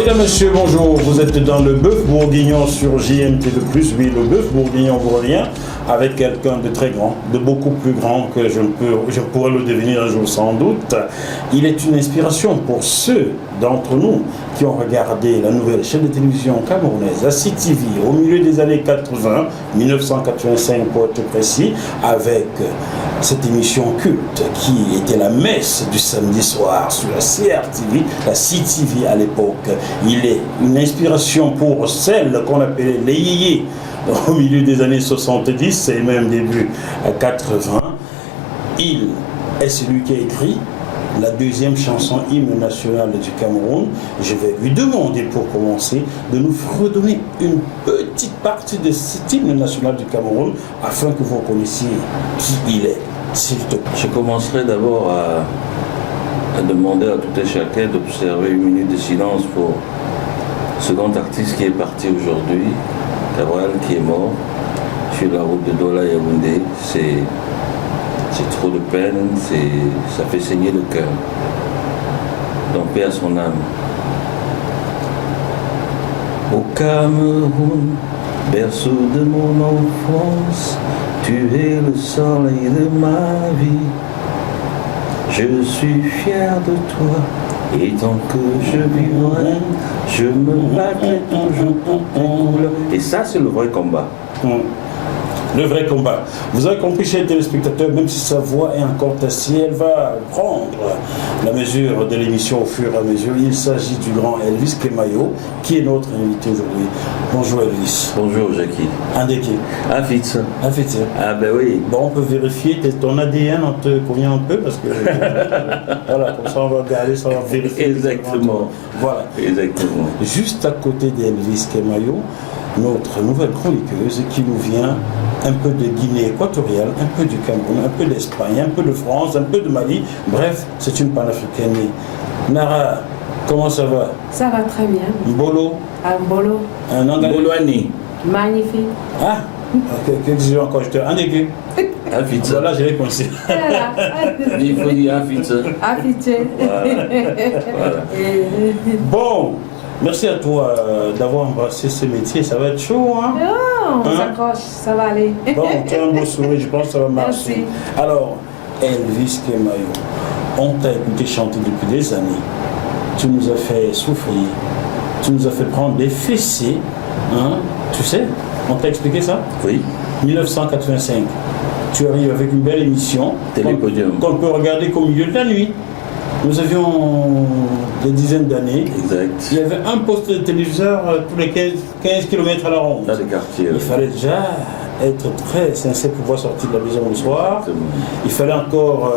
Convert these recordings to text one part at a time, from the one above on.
Mesdames, Messieurs, bonjour. Vous êtes dans le bœuf bourguignon sur JMTV+. Oui, le bœuf bourguignon vous revient avec quelqu'un de très grand, de beaucoup plus grand que je pourrais le devenir un jour sans doute. Il est une inspiration pour ceux d'entre nous qui ont regardé la nouvelle chaîne de télévision camerounaise, la CTV, au milieu des années 80, 1985 pour être précis, avec cette émission culte qui était la messe du samedi soir sur la CRTV, la CTV à l'époque. Il est une inspiration pour celles qu'on appelait les yéyés au milieu des années 70 et même début 80. Il est celui qui a écrit la deuxième chanson hymne national du Cameroun. Je vais lui demander pour commencer de nous redonner une petite partie de cet hymne national du Cameroun afin que vous connaissiez qui il est. S'il te plaît. Je commencerai d'abord à demander à tout et chacun d'observer une minute de silence pour ce grand artiste qui est parti aujourd'hui, Cabral, qui est mort sur la route de Douala Yaoundé. C'est trop de peine, ça fait saigner le cœur. Donc paix à son âme. Au Cameroun, berceau de mon enfance, tu es le soleil de ma vie. Je suis fier de toi, et tant que je vivrai, je me battrai toujours pour tes couleurs. Et ça, c'est le vrai combat. Le vrai combat. Vous avez compris, chers téléspectateurs, même si sa voix est encore tassée, elle va prendre la mesure de l'émission au fur et à mesure. Il s'agit du grand Elvis Kemayo, qui est notre invité aujourd'hui. Bonjour Elvis. Bonjour Jackie. Indéqué. Afitz. Afitz. Ah ben oui. Bon, on peut vérifier, ton ADN on te convient un peu, parce que voilà, comme ça on va regarder, ça va vérifier. Exactement. Voilà. Exactement. Juste à côté d'Elvis Kemayo, notre nouvelle chroniqueuse qui nous vient un peu de Guinée équatoriale, un peu du Cameroun, un peu d'Espagne, un peu de France, un peu de Mali. Bref, c'est une panafricaine. Nara, comment ça va? Ça va très bien. Mbolo? Mbolo. Un anglais? Mboloani. Magnifique. Ah, qu'est-ce que je dis encore? Je te indégué. Afitz. Voilà, je l'ai coincé. Il faut dire Afitz. Affiché. Voilà. Bon, merci à toi d'avoir embrassé ce métier. Ça va être chaud, hein? Oh, on s'accroche, ça va aller. Bon, tu as un beau sourire, je pense que ça va marcher. Merci. Alors, Elvis Kemayo, on t'a écouté chanter depuis des années. Tu nous as fait souffrir. Tu nous as fait prendre des fessées. Hein? Tu sais, on t'a expliqué ça? Oui. 1985. Tu arrives avec une belle émission Télépodium. qu'on peut regarder qu'au milieu de la nuit. Nous avions des dizaines d'années. Exact. Il y avait un poste de téléviseur tous les 15 km à la ronde. Dans le quartier. Il fallait déjà être très sincère pour pouvoir sortir de la maison le soir. Exactement. Il fallait encore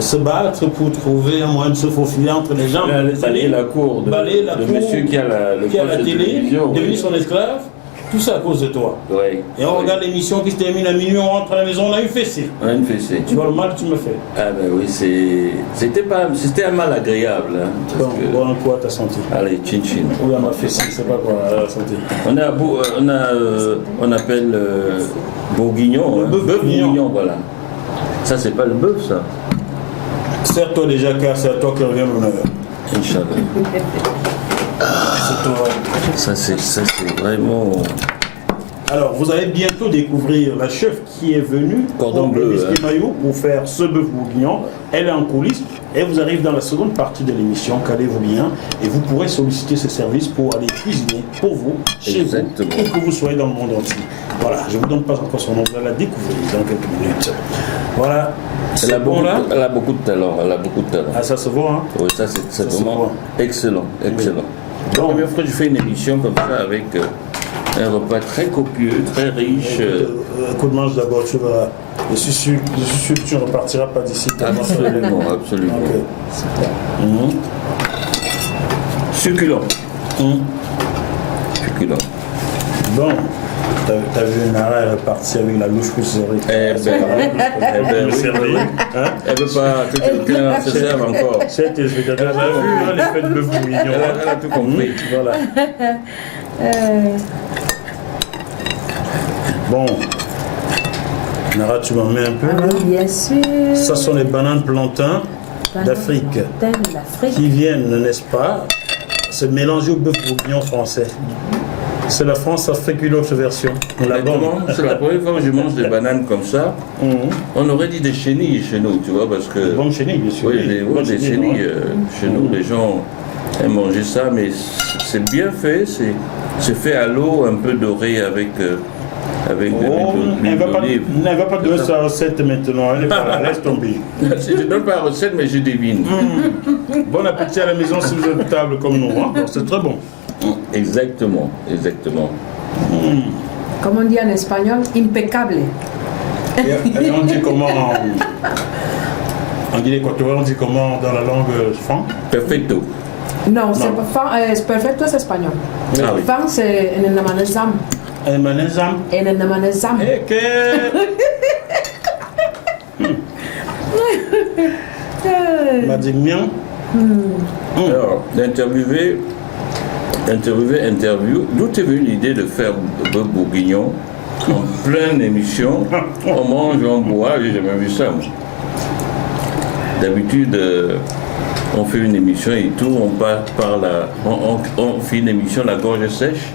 se battre pour trouver un moyen de se faufiler entre les gens. Balayer la cour de monsieur qui a le qui a la poste de télé, télévision, devenu oui. son esclave. Tout ça à cause de toi. Oui. Et on regarde l'émission qui se termine à minuit, on rentre à la maison, on a une fessée. On a une fessée. Tu vois le mal que tu me fais. Ah ben oui, c'était un mal agréable. Hein, parce Donc, que- bon, quoi t'as senti? Allez, chin chin. Oui, on m'a fessée, c'est pas quoi elle a senti. On appelle bourguignon. Le Hein. bœuf Bœuf bourguignon. bourguignon, voilà. Ça, c'est pas le bœuf, ça. Serre-toi déjà, car c'est à toi que revient l'honneur. Inch'Allah. C'est toi. Ça, c'est vraiment. Alors, vous allez bientôt découvrir la chef qui est venue Cordon bleu, Elvis hein. Kemayo pour faire ce bœuf bourguignon. Elle est en coulisses et vous arrivez dans la seconde partie de l'émission. Calez-vous bien et vous pourrez solliciter ce service pour aller cuisiner pour vous, chez Exactement. vous, où que vous soyez dans le monde entier. Voilà, je ne vous donne pas encore son nom, vous allez la découvrir dans quelques minutes. Voilà. Elle C'est a, bon là? elle a beaucoup de talent. Elle a beaucoup de talent. Ah, ça se voit, hein? Oui, ça, c'est Ça, c'est vraiment bon. excellent. Excellent. La Bon. première fois que je fais une émission comme ça avec un repas très copieux, très riche. Coup de manche d'abord, tu vas. Je suis sûr que tu ne repartiras pas d'ici. Absolument, absolument. Ok. Succulent. Hum. Succulent. Bon, t'as vu Nara, elle est partie avec la louche poussiérée. Eh ben, oui. Hein? Elle veut pas que quelqu'un se serve encore. C'est tes spectateurs, elle a vu hein, l'effet de bœuf bourguignon. Elle a tout compris. Voilà. Bon. Nara, tu m'en mets un peu là? Oui, bien sûr. Ça sont les bananes plantains d'Afrique Plantain d'Afrique. qui viennent, n'est-ce pas, c'est mélangé au bœuf bourguignon français. C'est la France, ça fait qu'une autre version. La bonne. Honnêtement, c'est la première fois que je mange des bananes comme ça. On aurait dit des chenilles chez nous, tu vois, parce que... Bonne chenille, bien sûr. Oui, des chenilles. ouais. Chez nous, les gens aiment manger ça, mais c'est bien fait. C'est fait à l'eau, un peu doré avec de Elle ne va pas donner sa recette maintenant, elle est pas là, laisse tomber. Je ne donne pas la recette, mais je devine. Bon appétit à la maison si vous êtes à table comme nous, hein? C'est très bon. Exactement. Comme on dit en espagnol, impeccable. Et on dit comment en Guinée équatoriale, on dit comment dans la langue franc? Perfecto. Non, c'est perfecto, c'est espagnol. Ah oui. Fan, c'est en namanezam. Un manezam. En namanezam. Et que... m'a dit mien. Alors, interview, d'où est venue l'idée de faire bœuf bourguignon en pleine émission? On mange, on boit, j'ai jamais vu ça. Moi. D'habitude, on fait une émission et tout, on fait une émission la gorge sèche.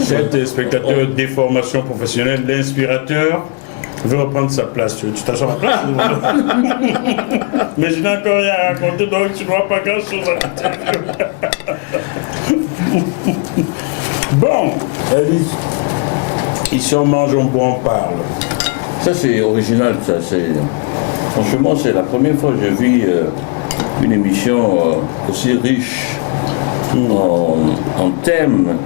Cet spectateur des formations professionnelles, l'inspirateur, veut reprendre sa place. Tu t'assois à la place. Mais je n'ai encore rien à raconter, donc tu ne vois pas grand-chose à Bon, Elise, ici on mange, on boit, on parle. Ça c'est original, ça. Franchement, c'est la première fois que je vis une émission aussi riche en thèmes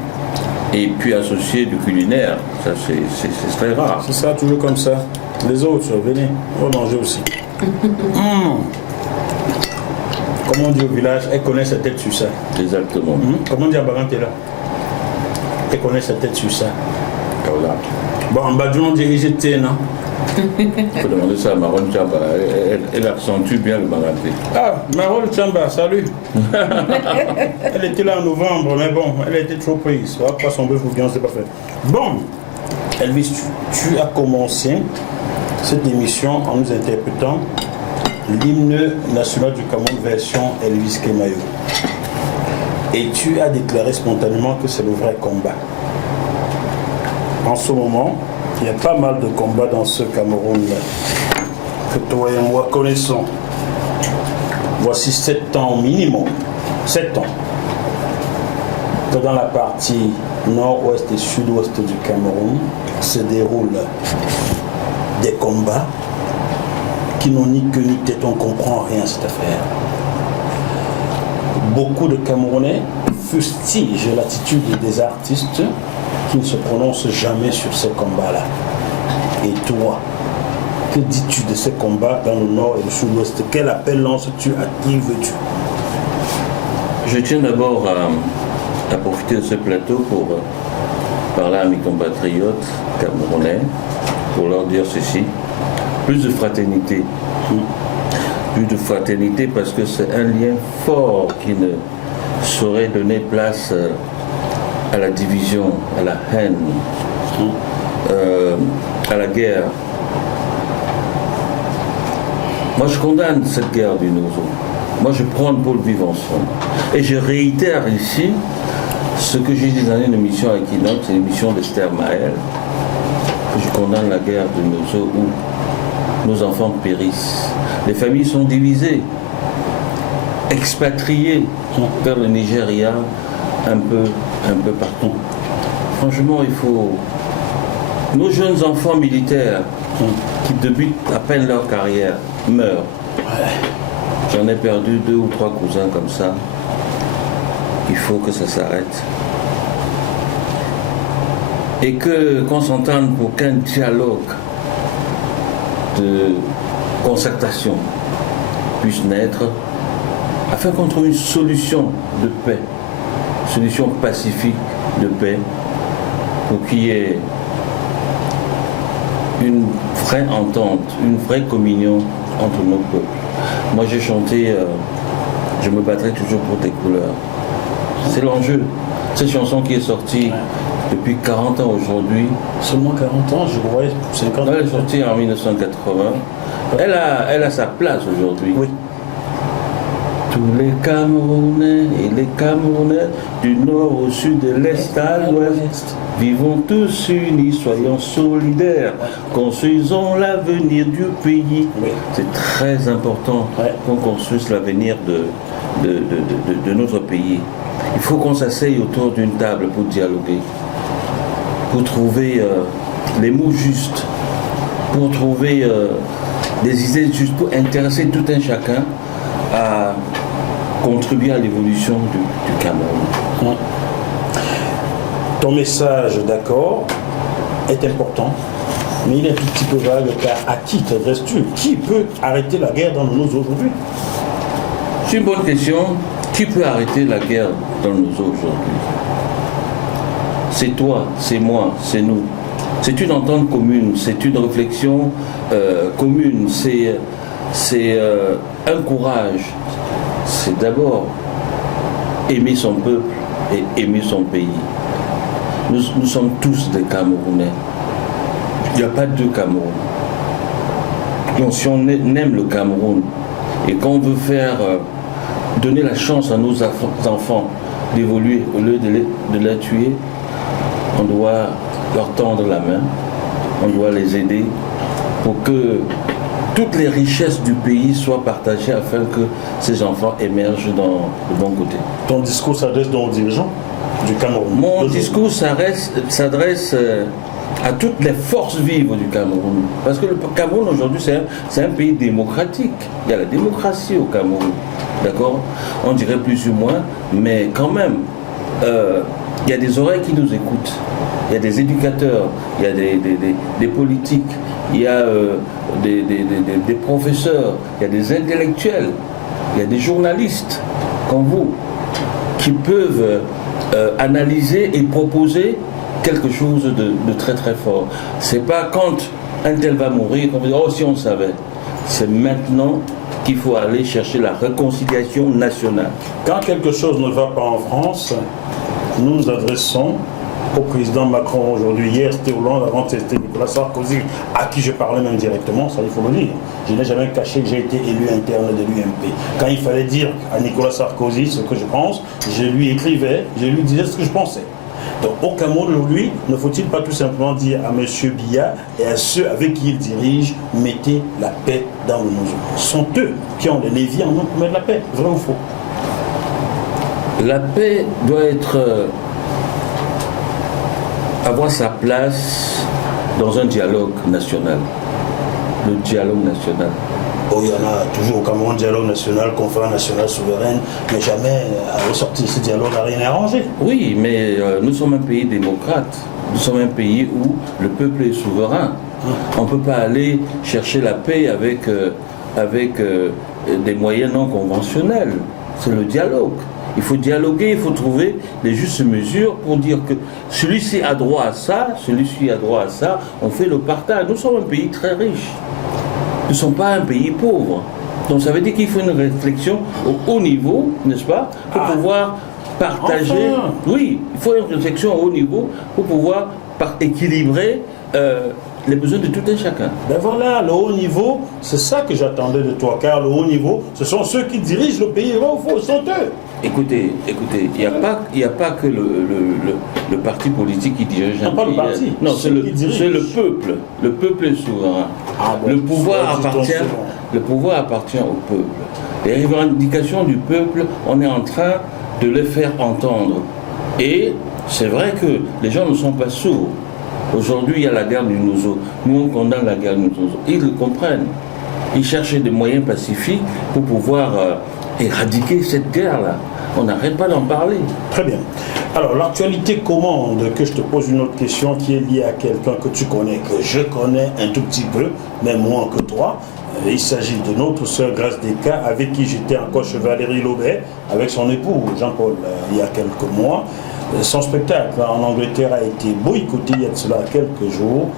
et puis associée du culinaire. Ça c'est très rare. C'est ça, toujours comme ça. Les autres, venez, on va manger aussi. Comme on dit au village, elle connaît sa tête sur ça. Exactement. Comment on dit à Barantella? Elle connaît sa tête sur ça. Voilà. Bon, en Badou, on dit j'étais, non? Il faut demander ça à Maron Chamba. Elle accentue bien le Baranté. Ah, Marol Chamba, salut. Elle était là en novembre, mais bon, elle a été trop prise. Ça va pas son bœuf bourguignon, c'est pas fait. Bon, Elvis, tu as commencé cette émission en nous interprétant l'hymne national du Cameroun version Elvis Kemayo. Et tu as déclaré spontanément que c'est le vrai combat. En ce moment, il y a pas mal de combats dans ce Cameroun que toi et moi connaissons. Voici 7 ans au minimum, 7 ans, que dans la partie nord-ouest et sud-ouest du Cameroun se déroulent des combats qui n'ont ni queue ni tête, on ne comprend rien à cette affaire. Beaucoup de Camerounais fustigent l'attitude des artistes qui ne se prononcent jamais sur ces combats-là. Et toi, que dis-tu de ces combats dans le nord et le sud-ouest? Quel appel lances-tu? À qui veux-tu? Je tiens d'abord à profiter de ce plateau pour parler à mes compatriotes camerounais, pour leur dire ceci. Plus de fraternité. Plus de fraternité parce que c'est un lien fort qui ne saurait donner place à la division, à la haine, à la guerre. Moi je condamne cette guerre du Nozo. Moi je prends pour le vivre ensemble. Et je réitère ici ce que j'ai dit dans une émission à Equinox, une émission d'Esther Maël. Je condamne la guerre du Nozo où nos enfants périssent. Les familles sont divisées, expatriées vers le Nigeria, un peu partout. Franchement, il faut... Nos jeunes enfants militaires qui débutent à peine leur carrière meurent. J'en ai perdu 2 ou 3 cousins comme ça. Il faut que ça s'arrête. Et qu'on s'entende pour qu'un dialogue de concertation puisse naître afin qu'on trouve une solution de paix, solution pacifique de paix, pour qu'il y ait une vraie entente, une vraie communion entre nos peuples. Moi j'ai chanté Je me battrai toujours pour tes couleurs. C'est l'enjeu. Cette chanson qui est sortie depuis 40 ans aujourd'hui. Seulement 40 ans, je crois, 50 ans. Elle est sortie en 1980. Elle a sa place aujourd'hui. Oui. Tous les Camerounais et les Camerounaises, du nord au sud, de l'est à l'ouest, vivons tous unis, soyons solidaires, construisons l'avenir du pays. Oui. C'est très important qu'on construise l'avenir de notre pays. Il faut qu'on s'asseye autour d'une table pour dialoguer, pour trouver les mots justes, pour trouver des idées justes, pour intéresser tout un chacun à contribuer à l'évolution du Cameroun. Ton message, d'accord, est important, mais il est un tout petit peu vague car à qui t'adresses-tu? Qui peut arrêter la guerre dans nos eaux aujourd'hui? C'est une bonne question. Qui peut arrêter la guerre dans nos eaux aujourd'hui? C'est toi, c'est moi, c'est nous. C'est une entente commune, c'est une réflexion commune, c'est un courage. C'est d'abord aimer son peuple et aimer son pays. Nous sommes tous des Camerounais. Il n'y a pas deux Cameroun. Donc si on aime le Cameroun et qu'on veut faire donner la chance à nos enfants d'évoluer au lieu de les tuer, on doit leur tendre la main, on doit les aider pour que toutes les richesses du pays soient partagées afin que ces enfants émergent dans le bon côté. Ton discours s'adresse donc aux dirigeants du Cameroun. Mon discours s'adresse à toutes les forces vives du Cameroun. Parce que le Cameroun aujourd'hui, c'est un pays démocratique. Il y a la démocratie au Cameroun. D'accord? On dirait plus ou moins, mais quand même, il y a des oreilles qui nous écoutent. Il y a des éducateurs, il y a des politiques, il y a des professeurs, il y a des intellectuels, il y a des journalistes comme vous qui peuvent analyser et proposer quelque chose de très très fort. C'est pas quand un tel va mourir qu'on va dire oh si on savait. C'est maintenant qu'il faut aller chercher la réconciliation nationale. Quand quelque chose ne va pas en France, nous nous adressons au président Macron aujourd'hui. Hier c'était Hollande, avant c'était Nicolas Sarkozy, à qui je parlais même directement, ça il faut le dire. Je n'ai jamais caché que j'ai été élu interne de l'UMP. Quand il fallait dire à Nicolas Sarkozy ce que je pense, je lui écrivais, je lui disais ce que je pensais. Donc au Cameroun aujourd'hui, ne faut-il pas tout simplement dire à M. Biya et à ceux avec qui il dirige, mettez la paix dans le nouveau. Ce sont eux qui ont les leviers en main pour mettre la paix, vrai ou faux? La paix doit avoir sa place dans un dialogue national. Le dialogue national. Oh, il y en a toujours au Cameroun, dialogue national, conférence nationale souveraine, mais jamais à ressortir ce dialogue n'a rien arrangé. Oui, mais nous sommes un pays démocrate. Nous sommes un pays où le peuple est souverain. On ne peut pas aller chercher la paix avec des moyens non conventionnels. C'est le dialogue. Il faut dialoguer, il faut trouver les justes mesures pour dire que celui-ci a droit à ça, celui-ci a droit à ça. On fait le partage. Nous sommes un pays très riche. Nous ne sommes pas un pays pauvre. Donc ça veut dire qu'il faut une réflexion au haut niveau, n'est-ce pas, pour pouvoir partager. Enfin. Oui, il faut une réflexion au haut niveau pour pouvoir équilibrer les besoins de tout un chacun. Ben voilà, le haut niveau, c'est ça que j'attendais de toi, car le haut niveau, ce sont ceux qui dirigent le pays, vrai ou faux, ce sont eux. Écoutez, il n'y a pas que le parti politique qui dirige un Non, pas pays. le parti, Non, c'est le peuple. Le peuple est souverain. Ah bon, le pouvoir appartient au peuple. Les revendications du peuple, on est en train de les faire entendre. Et c'est vrai que les gens ne sont pas sourds. Aujourd'hui, il y a la guerre du Nozo. Nous, on condamne la guerre du Nozo. Ils le comprennent. Ils cherchent des moyens pacifiques pour pouvoir éradiquer cette guerre-là. On n'arrête pas d'en parler. Très bien. Alors, l'actualité commande que je te pose une autre question qui est liée à quelqu'un que tu connais, que je connais un tout petit peu, mais moins que toi. Il s'agit de notre sœur Grâce Descas, avec qui j'étais en coach Valérie Lobet, avec son époux Jean-Paul, il y a quelques mois. Son spectacle en Angleterre a été boycotté il y a de cela quelques jours.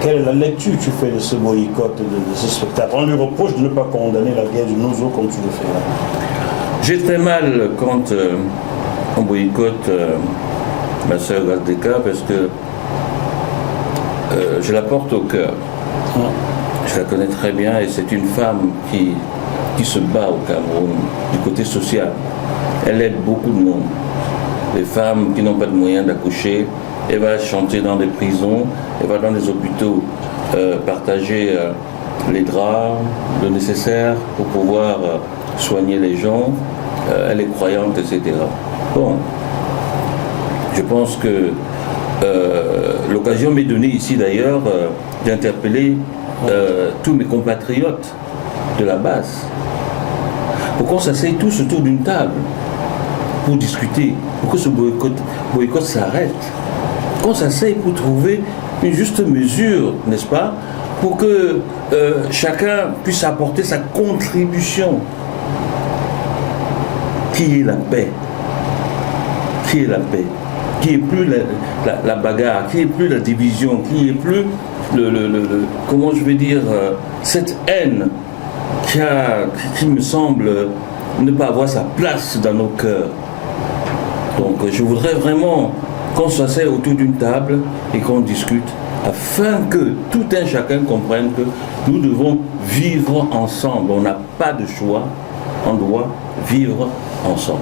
Quelle est la lecture que tu fais de ce boycott, de ce spectacle? On lui reproche de ne pas condamner la guerre du Nozo comme tu le fais là. J'ai très mal quand on boycotte ma sœur Grâce Descas parce que je la porte au cœur. Je la connais très bien et c'est une femme qui qui se bat au Cameroun du côté social. Elle aide beaucoup de monde. Les femmes qui n'ont pas de moyens d'accoucher, elle va chanter dans des prisons, elle va dans des hôpitaux partager les draps, le nécessaire pour pouvoir soigner les gens. Elle est croyante, etc. Bon, je pense que l'occasion m'est donnée ici d'ailleurs d'interpeller tous mes compatriotes de la base pour qu'on s'asseye tous autour d'une table pour discuter, pour que ce boycott s'arrête, qu'on s'asseye pour trouver une juste mesure, n'est-ce pas, pour que chacun puisse apporter sa contribution. Qui est la paix? Qui est la paix? Qui est plus la bagarre? Qui est plus la division? Qui est plus comment je vais dire, cette haine qui me semble ne pas avoir sa place dans nos cœurs. Donc je voudrais vraiment qu'on s'asseye autour d'une table et qu'on discute afin que tout un chacun comprenne que nous devons vivre ensemble. On n'a pas de choix, on doit vivre ensemble.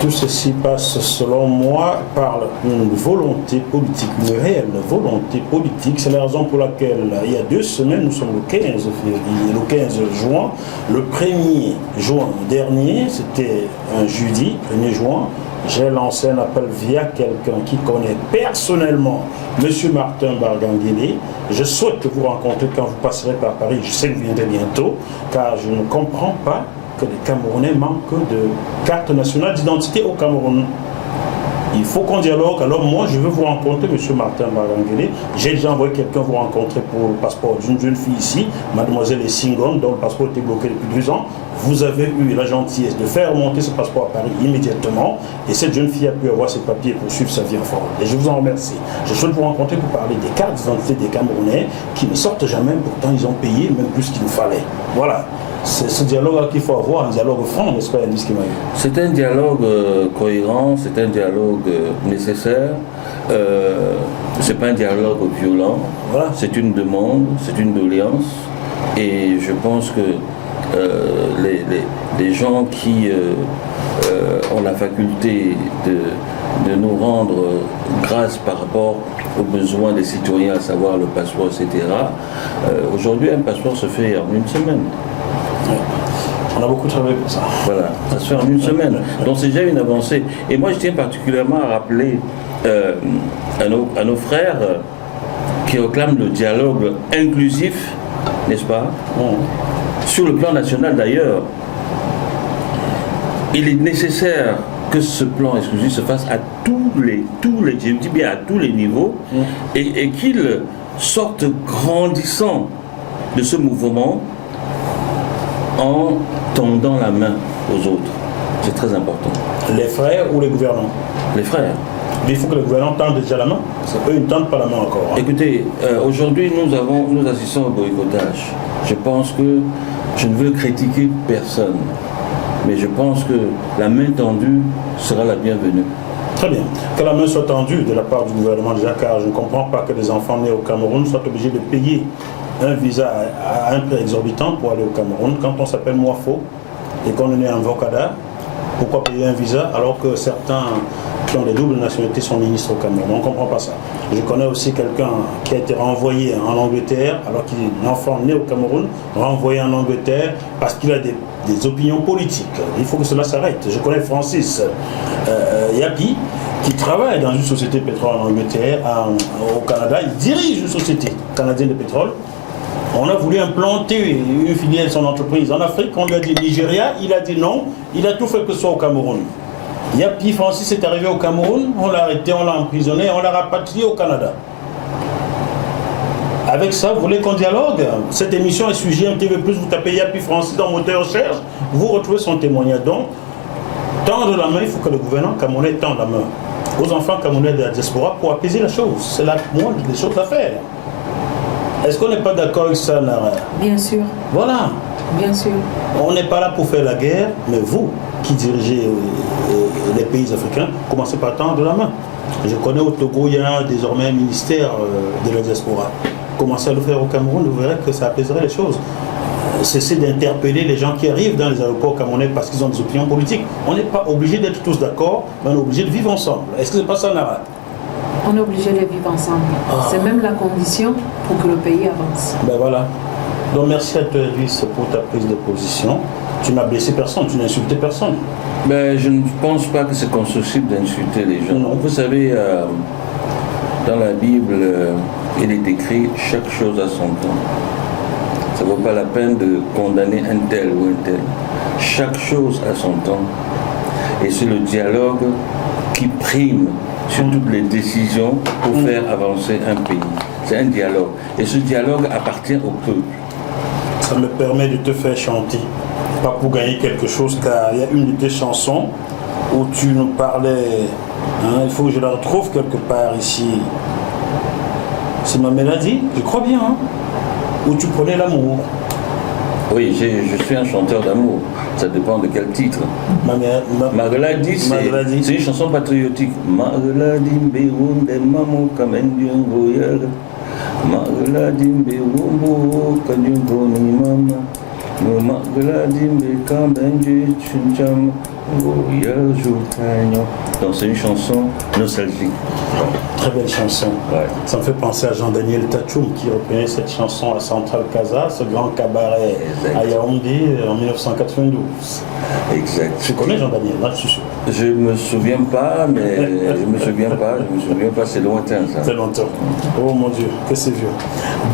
Tout ceci passe, selon moi, par une volonté politique, une réelle volonté politique. C'est la raison pour laquelle, il y a 2 semaines, nous sommes le 15 février, le 15 juin, le 1er juin dernier, c'était un jeudi, 1er juin, j'ai lancé un appel via quelqu'un qui connaît personnellement M. Martin Barganguélé. Je souhaite vous rencontrer quand vous passerez par Paris. Je sais que vous viendrez bientôt, car je ne comprends pas que les Camerounais manquent de carte nationale d'identité au Cameroun. Il faut qu'on dialogue. Alors moi, je veux vous rencontrer, M. Martin Barganguélé. J'ai déjà envoyé quelqu'un vous rencontrer pour le passeport d'une jeune fille ici, Mademoiselle Essingon, dont le passeport était bloqué depuis 2 ans. Vous avez eu la gentillesse de faire remonter ce passeport à Paris immédiatement, et cette jeune fille a pu avoir ses papiers pour suivre sa vie en France. Et je vous en remercie. Je souhaite vous rencontrer pour parler des cartes d'identité des Camerounais qui ne sortent jamais, pourtant ils ont payé même plus qu'il nous fallait. Voilà. C'est ce dialogue qu'il faut avoir, un dialogue franc, n'est-ce pas, Yannis Kimayu? C'est un dialogue cohérent, c'est un dialogue nécessaire. C'est pas un dialogue violent. Voilà. C'est une demande, c'est une doléance. Et je pense que les gens qui ont la faculté de nous rendre grâce par rapport aux besoins des citoyens, à savoir le passeport, etc. Aujourd'hui, un passeport se fait en 1 semaine. On a beaucoup travaillé pour ça. Voilà, ça se fait en 1 semaine. Donc c'est déjà une avancée. Et moi je tiens particulièrement à rappeler à nos frères qui réclament le dialogue inclusif, n'est-ce pas? Sur le plan national d'ailleurs, il est nécessaire que ce plan exclusif se fasse à tous les je dis bien à tous les niveaux, et qu'il sorte grandissant de ce mouvement en tendant la main aux autres. C'est très important. Les frères ou les gouvernants? Les frères. Il faut que les gouvernants tendent déjà la main. Eux, ils ne tendent pas la main encore. Hein. Écoutez, aujourd'hui, nous assistons au boycottage. Je pense que je ne veux critiquer personne, mais je pense que la main tendue sera la bienvenue. Très bien. Que la main soit tendue de la part du gouvernement déjà, car je ne comprends pas que les enfants nés au Cameroun soient obligés de payer un visa à un prix exorbitant pour aller au Cameroun. Quand on s'appelle Moifo et qu'on est né en Vocada, pourquoi payer un visa alors que certains qui ont des doubles nationalités sont ministres au Cameroun? On ne comprend pas ça. Je connais aussi quelqu'un qui a été renvoyé en Angleterre alors qu'il est un enfant né au Cameroun, renvoyé en Angleterre parce qu'il a des opinions politiques. Il faut que cela s'arrête. Je connais Francis Yapi qui travaille dans une société pétrole en Angleterre, au Canada. Il dirige une société canadienne de pétrole. On a voulu implanter une filiale de son entreprise en Afrique. On lui a dit Nigeria. Il a dit non. Il a tout fait que ce soit au Cameroun. Yapi Francis est arrivé au Cameroun. On l'a arrêté, on l'a emprisonné, on l'a rapatrié au Canada. Avec ça, vous voulez qu'on dialogue? Cette émission est sur GMTV+, vous tapez Yapi Francis dans moteur recherche, vous retrouvez son témoignage. Donc, tendre la main, il faut que le gouvernement camerounais tende la main aux enfants camerounais de la diaspora pour apaiser la chose. C'est la moindre des choses à faire. Est-ce qu'on n'est pas d'accord avec ça, Nara? Bien sûr. Voilà. Bien sûr. On n'est pas là pour faire la guerre, mais vous, qui dirigez les pays africains, commencez par tendre la main. Je connais au Togo, il y a désormais un ministère de la diaspora. Commencez à le faire au Cameroun, vous verrez que ça apaiserait les choses. cesser d'interpeller les gens qui arrivent dans les aéroports camerounais parce qu'ils ont des opinions politiques. On n'est pas obligé d'être tous d'accord, mais on est obligé de vivre ensemble. Est-ce que c'est pas ça, Nara? On est obligé de vivre ensemble. C'est même la condition pour que le pays avance. Ben voilà. Donc merci à toi, Elvis, pour ta prise de position. Tu n'as blessé personne, tu n'as insulté personne. Ben, je ne pense pas que c'est constructif d'insulter les gens. Non. Vous savez, dans la Bible, il est écrit chaque chose à son temps. Ça ne vaut pas la peine de condamner un tel ou un tel. Chaque chose à son temps. Et c'est le dialogue qui prime sur toutes les décisions pour faire avancer un pays. C'est un dialogue. Et ce dialogue appartient au peuple. Ça me permet de te faire chanter. Pas pour gagner quelque chose, car il y a une de tes chansons où tu nous parlais, il faut que je la retrouve quelque part ici. C'est ma mélodie, je crois bien, où tu prenais l'amour. Oui, je suis un chanteur d'amour. Ça dépend de quel titre. Magaladi, c'est une chanson patriotique. Magaladi, Mbéroum, des mamans, comme un dieu royal. Magaladi, Mbéroum, comme un dieu royal. Donc c'est une chanson nostalgique. Très belle chanson. Ouais. Ça me fait penser à Jean-Daniel Tachoum qui reprenait cette chanson à Central Casa, ce grand cabaret à Yaoundé en 1992. Exact. Tu connais Jean-Daniel, là, je suis sûr. Je me souviens pas, c'est lointain ça. C'est longtemps. Oh mon Dieu, que c'est vieux.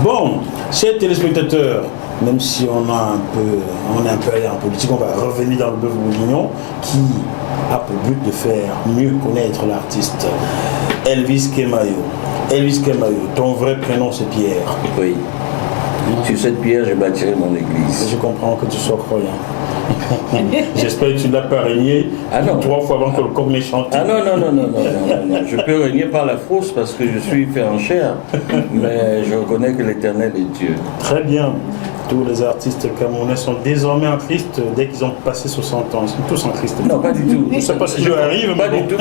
Bon, chers téléspectateurs, même si on est un peu allé en politique, on va revenir dans le bœuf bourguignon qui a pour but de faire mieux connaître l'artiste Elvis Kemayo. Elvis Kemayo, ton vrai prénom c'est Pierre. Oui. Sur cette pierre, je bâtirai mon église. Je comprends que tu sois croyant. J'espère que tu ne l'as pas régné 3 fois avant que le coq n'ait chanté. Ah non. Je peux régner par la fausse parce que je suis fait en chair, mais je reconnais que l'Éternel est Dieu. Très bien. Tous les artistes camerounais sont désormais en Christ dès qu'ils ont passé 60 ans. Ils sont tous en Christ. Non, pas du tout. Je ne sais pas si je arrive. Pas du tout.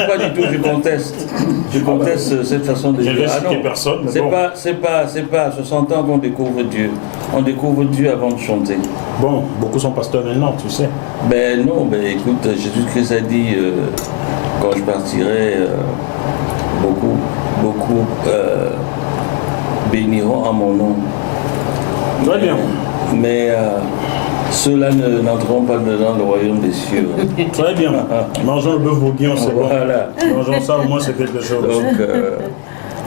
Je conteste. Je conteste cette façon de dire. dire. Je vais citer personne. C'est pas à 60 ans qu'on découvre Dieu. On découvre Dieu avant de chanter. Bon, beaucoup sont pasteurs maintenant, tu sais. Ben non, écoute, Jésus-Christ a dit quand je partirai, beaucoup béniront en mon nom. Très bien. Mais ceux-là n'entreront pas dans le royaume des cieux. Très bien. Mangeons le bœuf bourguignon, c'est bon. Voilà. Mangeons ça, au moins c'est quelque chose. Donc,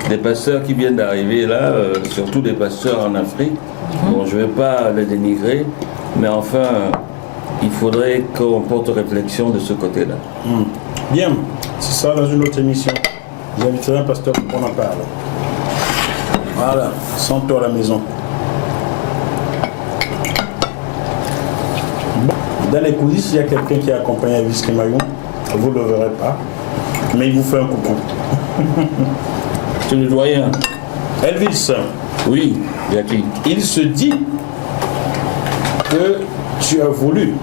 des pasteurs qui viennent d'arriver là, surtout des pasteurs en Afrique, bon, je ne vais pas les dénigrer, mais enfin, il faudrait qu'on porte réflexion de ce côté-là. Bien, c'est ça dans une autre émission. J'inviterai un pasteur pour qu'on en parle. Voilà, sens-toi à la maison. Dans les coulisses, il y a quelqu'un qui accompagne Elvis Kemayo. Vous ne le verrez pas, mais il vous fait un coucou. C'est le doyen. Elvis, Oui, Jackie. il se dit que tu as voulu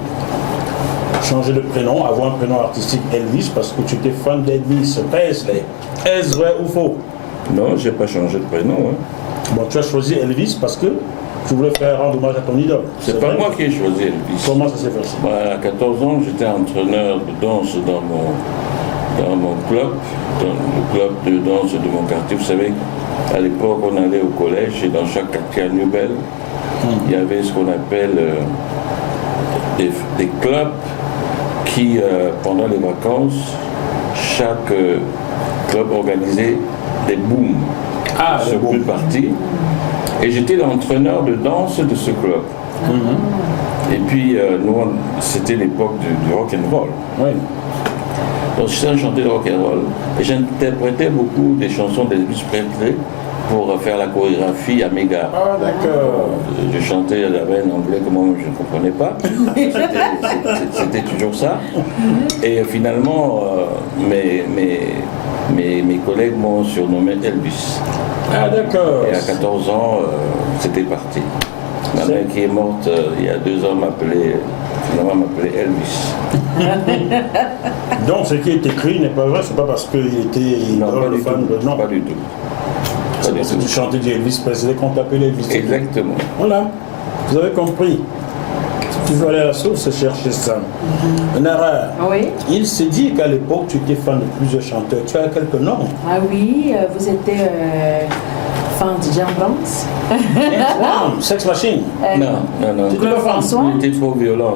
changer de prénom, avoir un prénom artistique Elvis parce que tu étais fan d'Elvis Presley. Est-ce vrai ou faux? Non, j'ai pas changé de prénom. Hein. Bon, tu as choisi Elvis parce que tu voulais faire rendre hommage à ton idole. C'est pas vrai? moi qui ai choisi Elvis. Comment ça s'est passé? À 14 ans, j'étais entraîneur de danse dans mon club, dans le club de danse de mon quartier. Vous savez, à l'époque, on allait au collège et dans chaque quartier à Newbell, il y avait ce qu'on appelle des clubs qui, pendant les vacances, chaque club organisait des booms sur une partie. Et j'étais l'entraîneur de danse de ce club. Et puis, nous, c'était l'époque du rock and roll. Oui. Donc, je sais chanter le rock and roll. Et j'interprétais beaucoup des chansons d'Elvis Presley pour faire la chorégraphie à mes gars. Ah, d'accord. Je chantais la veine anglais que moi-même je ne comprenais pas. C'était toujours ça. Et finalement, mes collègues m'ont surnommé Elvis. Ah, d'accord. Et à 14 ans, c'était parti. Ma mère qui est morte il y a 2 ans m'appelait Elvis. Donc, ce qui est écrit n'est pas vrai, c'est pas parce qu'il était Non, fan de. Non, pas du tout. c'est parce que tu chantais du Elvis Presley qu'on t'appelait Elvis. Exactement. Voilà, vous avez compris. Tu veux aller à la source et chercher ça. Nara, Oui. il s'est dit qu'à l'époque, tu étais fan de plusieurs chanteurs. Tu as quelques noms. Ah oui, vous étiez fan de Jean Bronx. Wow, Sex Machine. Non. Claude François. Il était trop violent.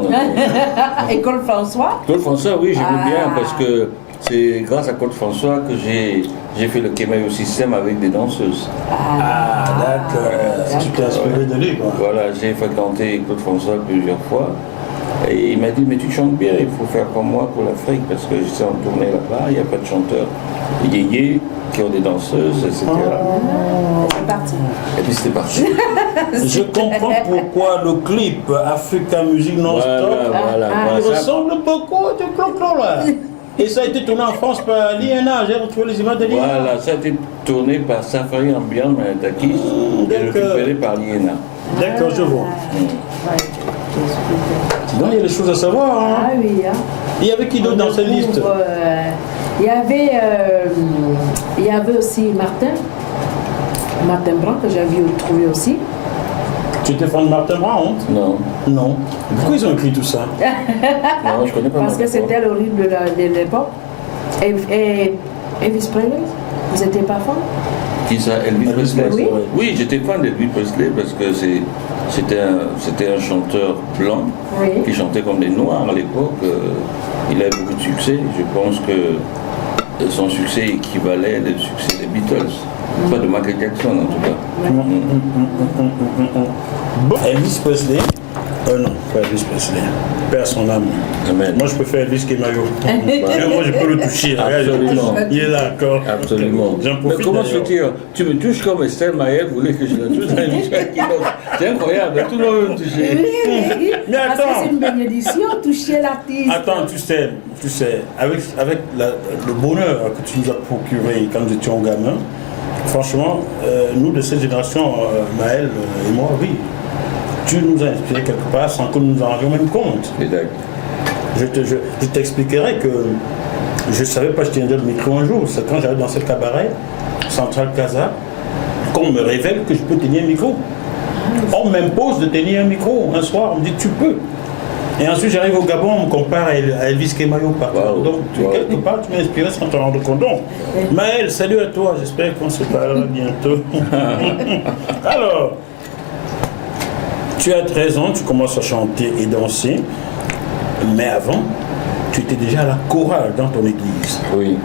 École François. Claude François, oui, j'aimais Ah. bien parce que c'est grâce à Claude François que j'ai fait le Kémayo système avec des danseuses. Ah, d'accord. Tu t'es inspiré de lui, quoi. Voilà, j'ai fréquenté Claude François plusieurs fois. Et il m'a dit, mais tu chantes bien, il faut faire comme moi pour l'Afrique, parce que j'étais en tournée là-bas, il n'y a pas de chanteurs yéyé qui ont des danseuses, etc. C'est parti. Et puis c'était parti. Je comprends pourquoi le clip Africa Music Non-Stop Voilà. il Ça- ressemble beaucoup à du Clo-Clo, là. Et ça a été tourné en France par l'INA. J'ai retrouvé les images de l'INA. Voilà, ça a été tourné par Safari Ambiance Takis et d'accord. récupéré par l'IENA. D'accord, je vois. Ouais, j'explique. Donc il y a des choses à savoir. Hein. Ah oui, hein. Il y avait qui d'autre dans cette liste? Il y avait aussi Martin Brand que j'avais trouvé aussi. Tu étais fan de Martin Brown? Non, Non. Pourquoi ils ont écrit tout ça? non, je connais pas. Parce que Martin. c'était le rythme de l'époque. Et Elvis Presley, vous n'étiez pas fan? Qui ça, Elvis Presley? Oui. Oui, j'étais fan d'Elvis Presley parce que c'était un chanteur blanc Oui. qui chantait comme des noirs à l'époque. Il avait beaucoup de succès. Je pense que son succès équivalait au succès des Beatles. Pas de Michael Jackson en tout cas. Bon, Elvis Presley. Non, pas Elvis Presley. Père son âme. Amen. Moi, je préfère Elvis Kemayo. Moi, je peux le toucher. Regarde, Absolument. il est là encore. Absolument. J'en Mais profite. comment d'ailleurs. se dire, tu me touches comme Estelle Maillet voulait que je la touche dans l'émission avec qui d'autre. C'est incroyable, tout le monde veut me toucher. Mais Parce que attends. c'est une bénédiction, toucher l'artiste. Attends, tu sais, avec le bonheur que tu nous as procuré quand nous étions gamins, franchement, nous de cette génération, Maël et moi, oui, tu nous as inspiré quelque part sans que nous nous en rendions même compte. Exact. Je t'expliquerai que je ne savais pas que je tiendrais le micro un jour. C'est quand j'arrive dans ce cabaret, Central Casa, qu'on me révèle que je peux tenir un micro. On m'impose de tenir un micro. Un soir, on me dit tu peux. Et ensuite, j'arrive au Gabon, on me compare à Elvis Kemayo partout. Wow. Donc, Wow. quelque part, tu m'as inspiré sans t'en rendre compte. Donc, Maël, salut à toi. J'espère qu'on se parlera bientôt. Alors, tu as 13 ans, tu commences à chanter et danser. Mais avant, tu étais déjà à la chorale dans ton église. Oui.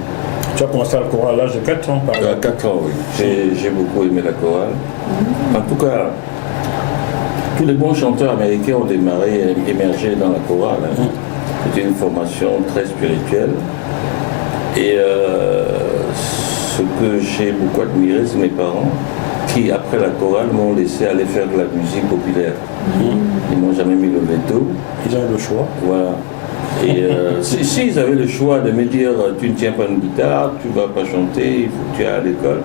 Tu as commencé à la chorale à l'âge de 4 ans, par À exemple. 4 ans, oui. J'ai beaucoup aimé la chorale. En tout cas, tous les bons chanteurs américains ont démarré, émergé dans la chorale. Hein. C'était une formation très spirituelle. Et ce que j'ai beaucoup admiré, c'est mes parents qui, après la chorale, m'ont laissé aller faire de la musique populaire. Ils m'ont jamais mis le veto. Ils ont eu le choix. Voilà. Et si ils avaient le choix de me dire tu ne tiens pas une guitare, tu ne vas pas chanter, il faut que tu ailles à l'école.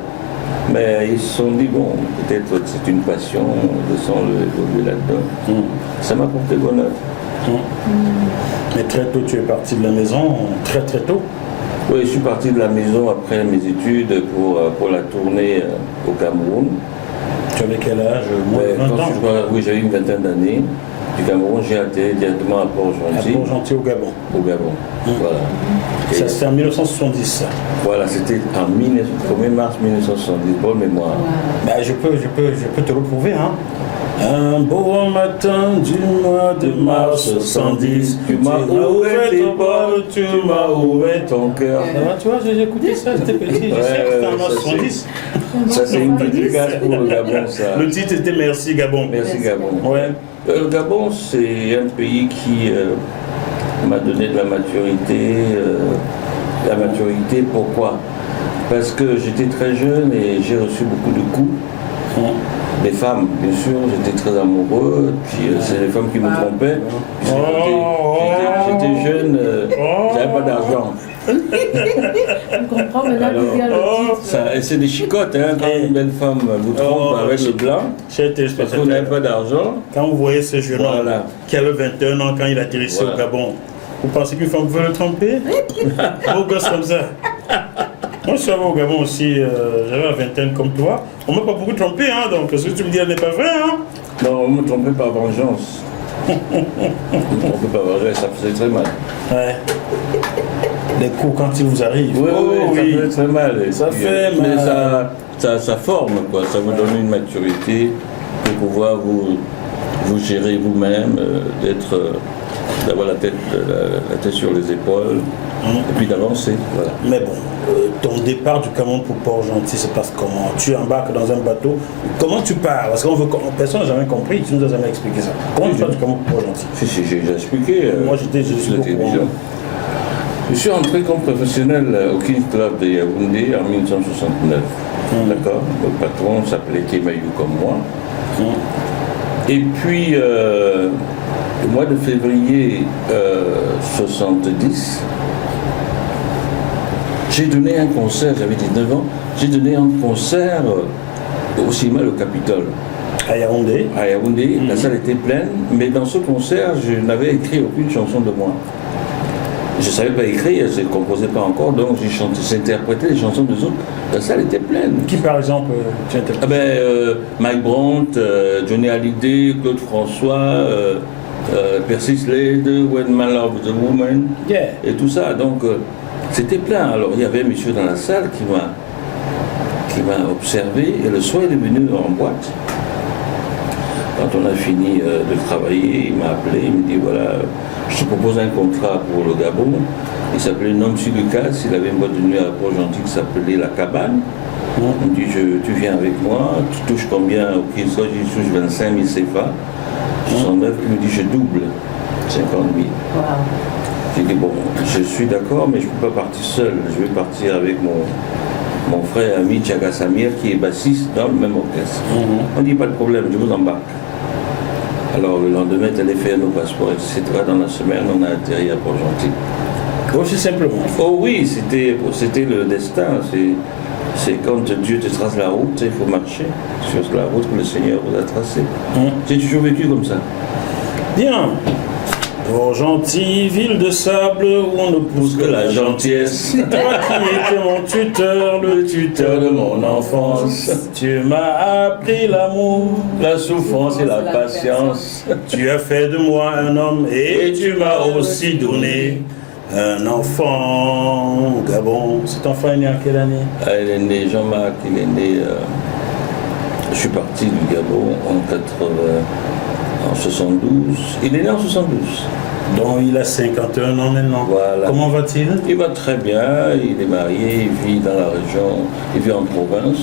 Mais ils se sont dit bon, peut-être que c'est une passion, laissons-le évoluer là-dedans. Ça m'a porté bonheur. Mais très tôt, tu es parti de la maison, très très tôt. Oui, je suis parti de la maison après mes études pour la tournée au Cameroun. Tu avais quel âge? Moins de Mais 20 ans. oui, j'avais une vingtaine d'années. Du Cameroun, j'ai atterri directement à À Port-Gentil, Port-Gentil au Gabon. au Gabon. Voilà. Et Ça, c'était en 1970. Ça. voilà, c'était en 1er mars 1970, bonne mémoire. Ben, je peux te le prouver. Hein. Un beau matin du mois de mars 70, Tu m'as ouvert tes portes, tu m'as ouvert ton cœur. Tu vois, j'ai écouté ça, j'étais petit, je sais que c'était en mars ça, 70. Ça, c'est une dédicace pour le Gabon, ça. Le titre était Merci Gabon. Merci Gabon. Ouais. Le Gabon, c'est un pays qui m'a donné de la maturité. La maturité, pourquoi? Parce que j'étais très jeune et j'ai reçu beaucoup de coups. Des femmes, bien sûr, j'étais très amoureux, puis c'est les femmes qui me trompaient. Puisque j'étais jeune, j'avais pas d'argent. On comprend maintenant d'où vient le titre. Et c'est des chicottes, hein, quand une belle femme vous trompe avec le blanc, Chers parce que vous n'avez téléspectateurs, pas d'argent. quand vous voyez ce jeune homme Voilà. qui avait 21 ans quand il atterrissait Voilà. au Gabon, vous pensez qu'une femme veut le tromper? Beau gosse comme ça. Moi, je suis allé au Gabon aussi, j'avais la vingtaine comme toi. On m'a pas beaucoup trompé, hein, donc ce que tu me dis, elle n'est pas vrai. Hein. Non, on me trompait par vengeance. On ne peut pas manger, ça faisait très mal. Ouais. Les coups quand ils vous arrivent. Oui, Oh, ça faisait très mal. Ça fait mais mal. ça forme, quoi. Ça vous donne une maturité pour pouvoir vous gérer vous-même, d'avoir la tête sur les épaules, et puis d'avancer. Voilà. Mais bon, ton départ du Cameroun pour Port-Gentil se passe comment? Tu embarques dans un bateau. Comment tu pars? Parce que personne n'a jamais compris, tu nous as jamais expliqué ça. Comment tu pars du Cameroun pour Port-Gentil? Si, j'ai déjà expliqué. Moi, je suis la au télévision. courant. Je suis entré comme professionnel au Kings Club de Yaoundé en 1969. D'accord. Le patron s'appelait Kemayou comme moi. Et puis, au mois de février 70, j'ai donné un concert, j'avais 19 ans, j'ai donné un concert au cinéma Le Capitole. À Yaoundé. À Yaoundé, la salle était pleine, mais dans ce concert, je n'avais écrit aucune chanson de moi. Je ne savais pas écrire, je ne composais pas encore, donc j'interprétais les chansons des autres. La salle était pleine. Qui par exemple tu interprètes? Mike Brandt, Johnny Hallyday, Claude François, Percy Slade, When My Love is a Woman, Yeah. et tout ça. Donc c'était plein. Alors il y avait un monsieur dans la salle qui m'a observé, et le soir il est venu en boîte. Quand on a fini de travailler, il m'a appelé, il me dit voilà, je te propose un contrat pour le Gabon. Il s'appelait Nomsi Lucas, il avait une boîte de nuit à Port-Gentil qui s'appelait La Cabane. Il me dit tu viens avec moi, tu touches combien au Kinshasa? Je touche 25 000 CFA. 69, il me dit je double 50 000. Wow. J'ai dit bon, je suis d'accord, mais je ne peux pas partir seul, je vais partir avec mon frère ami Tchaga Samir qui est bassiste dans le même orchestre. On dit pas de problème, je vous embarque. Alors le lendemain, elle a fait nos passeports, etc. Dans la semaine, on a atterri à Port-Gentil. Aussi simplement. Oh oui, c'était le destin. C'est quand Dieu te trace la route, il faut marcher sur la route que le Seigneur vous a tracée. J'ai toujours vécu comme ça. Bien. Port-Gentil, ville de sable où on ne pousse Que la gentillesse, Toi qui étais mon tuteur, le tuteur de mon enfance. Tu m'as appris l'amour, la souffrance et la patience. tu as fait de moi un homme et tu m'as aussi donné un enfant au Gabon. Cet enfant est né en quelle année? Il est né, Jean-Marc, il est né. Je suis parti du Gabon en 72. Il est né en 72. Donc il a 51 ans maintenant. Voilà. Comment va-t-il? Il va très bien, il est marié, il vit dans la région, il vit en province.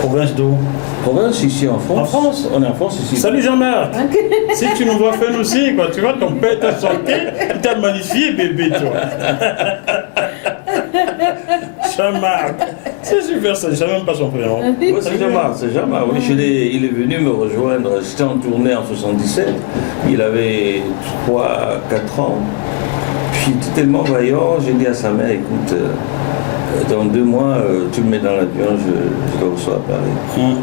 Province d'où? Province ici en France. En France? On est en France ici. Salut Jean-Marc. Si tu nous vois faire aussi, quoi, tu vois, ton père t'a chanté, il t'a magnifié, bébé, toi. Jean-Marc. C'est super ça, je ne savais même pas son prénom. Oui, c'est Jean-Marc, c'est Jean-Marc. Oui, il est venu me rejoindre. J'étais en tournée en 77. Il avait 3-4 ans. Puis il était tellement vaillant, j'ai dit à sa mère, écoute, dans 2 mois, tu me mets dans l'avion, je le reçois à Paris.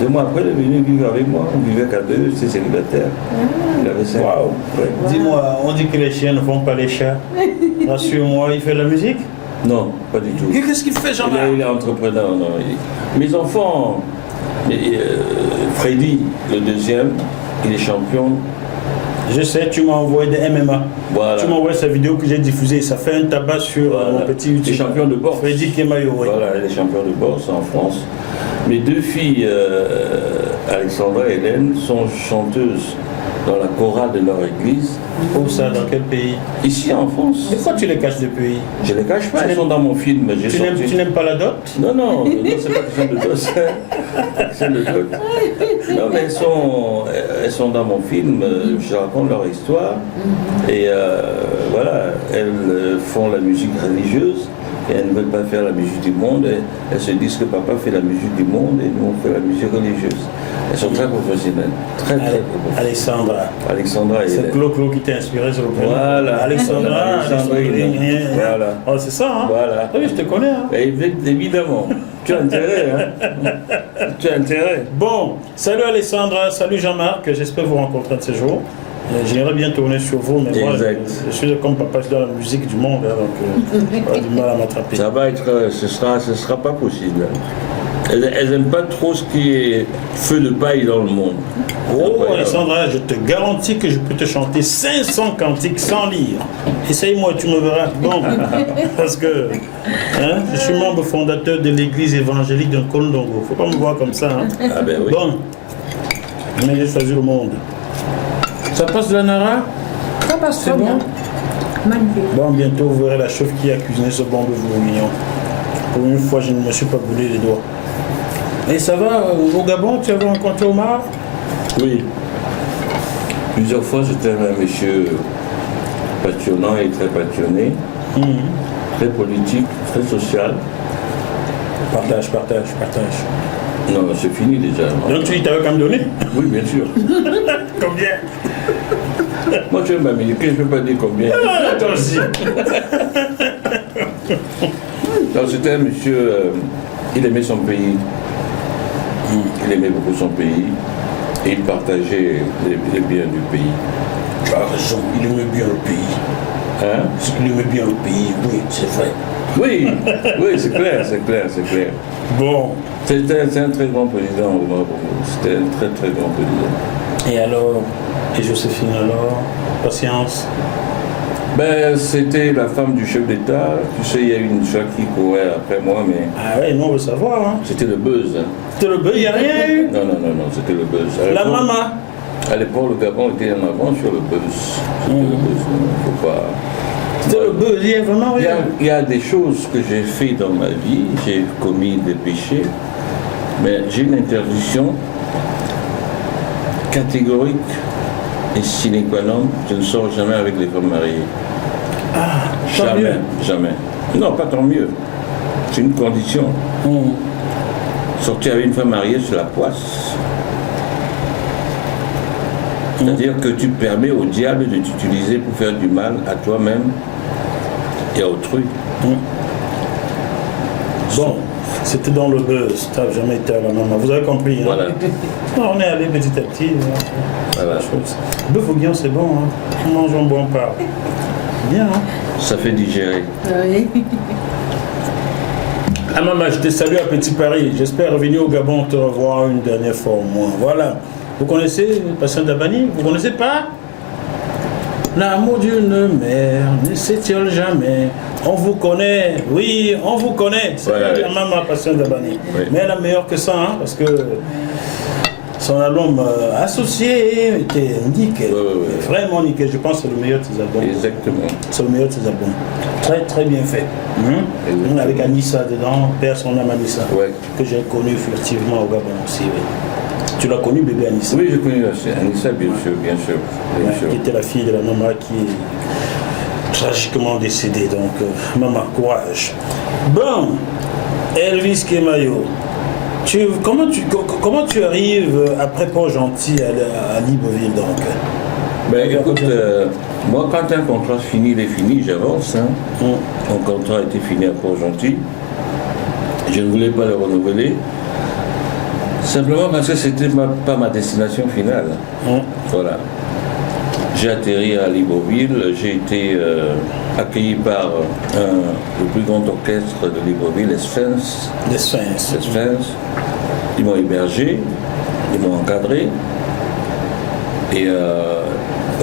2 mois après, il est venu vivre avec moi. On vivait qu'à 2, c'est célibataire. Il avait 5 ans. Waouh. Ouais. Dis-moi, on dit que les chiens ne font pas les chats. Rassure-moi, il fait de la musique? Non, pas du tout. Qu'est-ce qu'il fait, Jean-Marc? Il est entrepreneur. Non. Mes enfants, Freddy, le deuxième, il est champion. Je sais, tu m'as envoyé des MMA. Voilà. Tu m'as envoyé sa vidéo que j'ai diffusée. Ça fait un tabac sur mon petit YouTube. Il est champion de boxe. Freddy Kemayou, oui. Voilà, il est champion de boxe en France. Mes 2 filles, Alexandra et Hélène, sont chanteuses dans la chorale de leur église. Où ça? Dans quel pays? Ici en France. Pourquoi tu les caches depuis? Je ne les cache pas, elles sont dans mon film. Tu n'aimes pas la dot? Non, c'est pas question de dot. C'est de dot. Non, mais elles sont dans mon film, je raconte leur histoire. Et voilà, elles font la musique religieuse. Et elles ne veulent pas faire la musique du monde. Elles se disent que papa fait la musique du monde et nous on fait la musique religieuse. Elles sont très professionnelles. Très professionnelles. Alexandra et c'est Hélène. Claude qui t'a inspiré sur le prénom. Voilà. Alexandra et Hélène. Voilà. Oh, c'est ça, hein? Voilà. Oui, je te connais, hein? Et évidemment. Tu as intérêt, hein? Tu as intérêt. Bon, salut Alexandra, salut Jean-Marc, j'espère vous rencontrer un de ces jours. J'aimerais bien tourner sur vous, mais moi, je suis comme papa, je suis dans la musique du monde, hein, donc j'aurai du mal à m'attraper. Ça va être, ce sera pas possible. Elles n'aiment pas trop ce qui est feu de paille dans le monde. Oh, Alessandra, je te garantis que je peux te chanter 500 cantiques sans lire. Essaye-moi, tu me verras. Bon, parce que je suis membre fondateur de l'église évangélique de Kondongo. Faut pas me voir comme ça. Hein. Ah ben oui. Bon, mais j'ai choisi le monde. Ça passe de la Nara? Ça passe C'est très bon? bien. Magnifique. Bon, bientôt vous verrez la chef qui a cuisiné ce bon bœuf bourguignon. Pour une fois, je ne me suis pas brûlé les doigts. Et ça va, au Gabon, tu avais rencontré Omar? Oui. Plusieurs fois, c'était un monsieur passionnant et très passionné, très politique, très social. Partage. Non, c'est fini déjà. Donc tu t'avais quand même donné? Oui, bien sûr. Combien? Moi, je suis un américain, je ne peux pas dire combien. Toi aussi. Non, c'était un monsieur, il aimait son pays. Il aimait beaucoup son pays et il partageait les biens du pays. Tu as raison, il aimait bien le pays. Hein? Il aimait bien le pays, oui, c'est vrai. Oui, c'est clair. Bon. C'était un très grand président, Omar Bongo. C'était un très très grand président. Et alors? Et Joséphine alors? Patience? Ben, c'était la femme du chef d'État. Tu sais, il y a eu une chose qui courait après moi, mais Ah ouais, nous on veut savoir. Hein. c'était le buzz. Hein. C'était le bœuf, il n'y a rien eu? Non, c'était le buzz. La maman? À l'époque, le Gabon était en avant sur le buzz. C'était le buzz. Faut pas... C'était le bœuf, il y a vraiment rien. Il y a des choses que j'ai fait dans ma vie, j'ai commis des péchés, mais j'ai une interdiction catégorique et sine qua non, je ne sors jamais avec les femmes mariées. Ah, tant mieux. Jamais. Non, pas tant mieux. C'est une condition. Sortir avec une femme mariée, c'est la poisse. C'est-à-dire que tu permets au diable de t'utiliser pour faire du mal à toi-même et à autrui. Bon, c'était dans le buzz, tu n'as jamais été à la maman. Vous avez compris, hein? Voilà. Non, on est allé petit à petit. Voilà. Bœuf au guillon, c'est bon, hein? On mange un bon pas. Bien, hein? Ça fait digérer. Oui. Ah maman, je te salue à Petit Paris. J'espère revenir au Gabon te revoir une dernière fois au moins. Voilà. Vous connaissez Patient Dabani? Vous connaissez pas? L'amour d'une mère ne s'étiole jamais. On vous connaît, oui, on vous connaît. C'est la maman Patient Dabani. Oui. Mais elle a meilleur que ça, hein, parce que son album associé était nickel. Vraiment nickel. Je pense que c'est le meilleur de ses albums. Exactement. C'est le meilleur de ses albums. Très très bien fait. Avec Anissa dedans, Père son âme Anissa, que j'ai connu furtivement au Gabon aussi. Oui. Tu l'as connu, bébé Anissa? Oui, je connais Anissa, bien sûr. Qui était la fille de la maman qui est tragiquement décédée. Donc, maman, courage. Bon, Elvis Kemayo, comment tu arrives après Port-Gentil à Libreville donc? Ben écoute, moi quand un contrat fini, il est fini, j'avance. Hein. Mon contrat a été fini à Port-Gentil. Je ne voulais pas le renouveler. Simplement parce que c'était pas ma destination finale. Voilà. J'ai atterri à Libreville, j'ai été accueilli par le plus grand orchestre de Libreville, les Sphinx. Les Sphinx. Ils m'ont hébergé, ils m'ont encadré. Et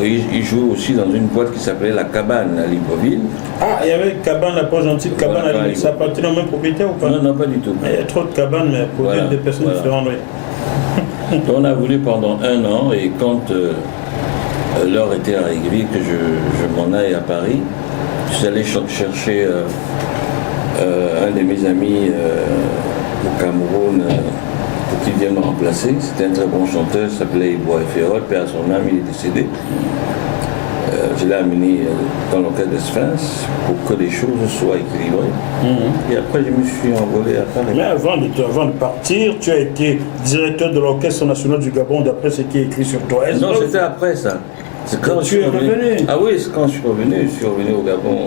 ils jouaient aussi dans une boîte qui s'appelait La Cabane à Libreville. Ah, il y avait Cabane à Port-Gentil, Cabane à Libreville. Ça appartenait au même propriétaire ou pas? Non, pas du tout. Il y a trop de cabanes, mais pour des personnes différentes, oui. On a voulu pendant 1 an, et quand l'heure était arrivée que je m'en aille à Paris, je suis allé chercher un de mes amis au Cameroun pour qu'il vienne me remplacer. C'était un très bon chanteur, il s'appelait Iboa Ferrol, père à son âme, il est décédé. Je l'ai amené dans l'orchestre des Sphinx pour que les choses soient équilibrées. Et après, je me suis envolé à Paris. Mais avant de partir, tu as été directeur de l'Orchestre national du Gabon, d'après ce qui est écrit sur toi. Non, c'était après ça. C'est quand tu es revenu. Ah oui, c'est quand je suis revenu au Gabon.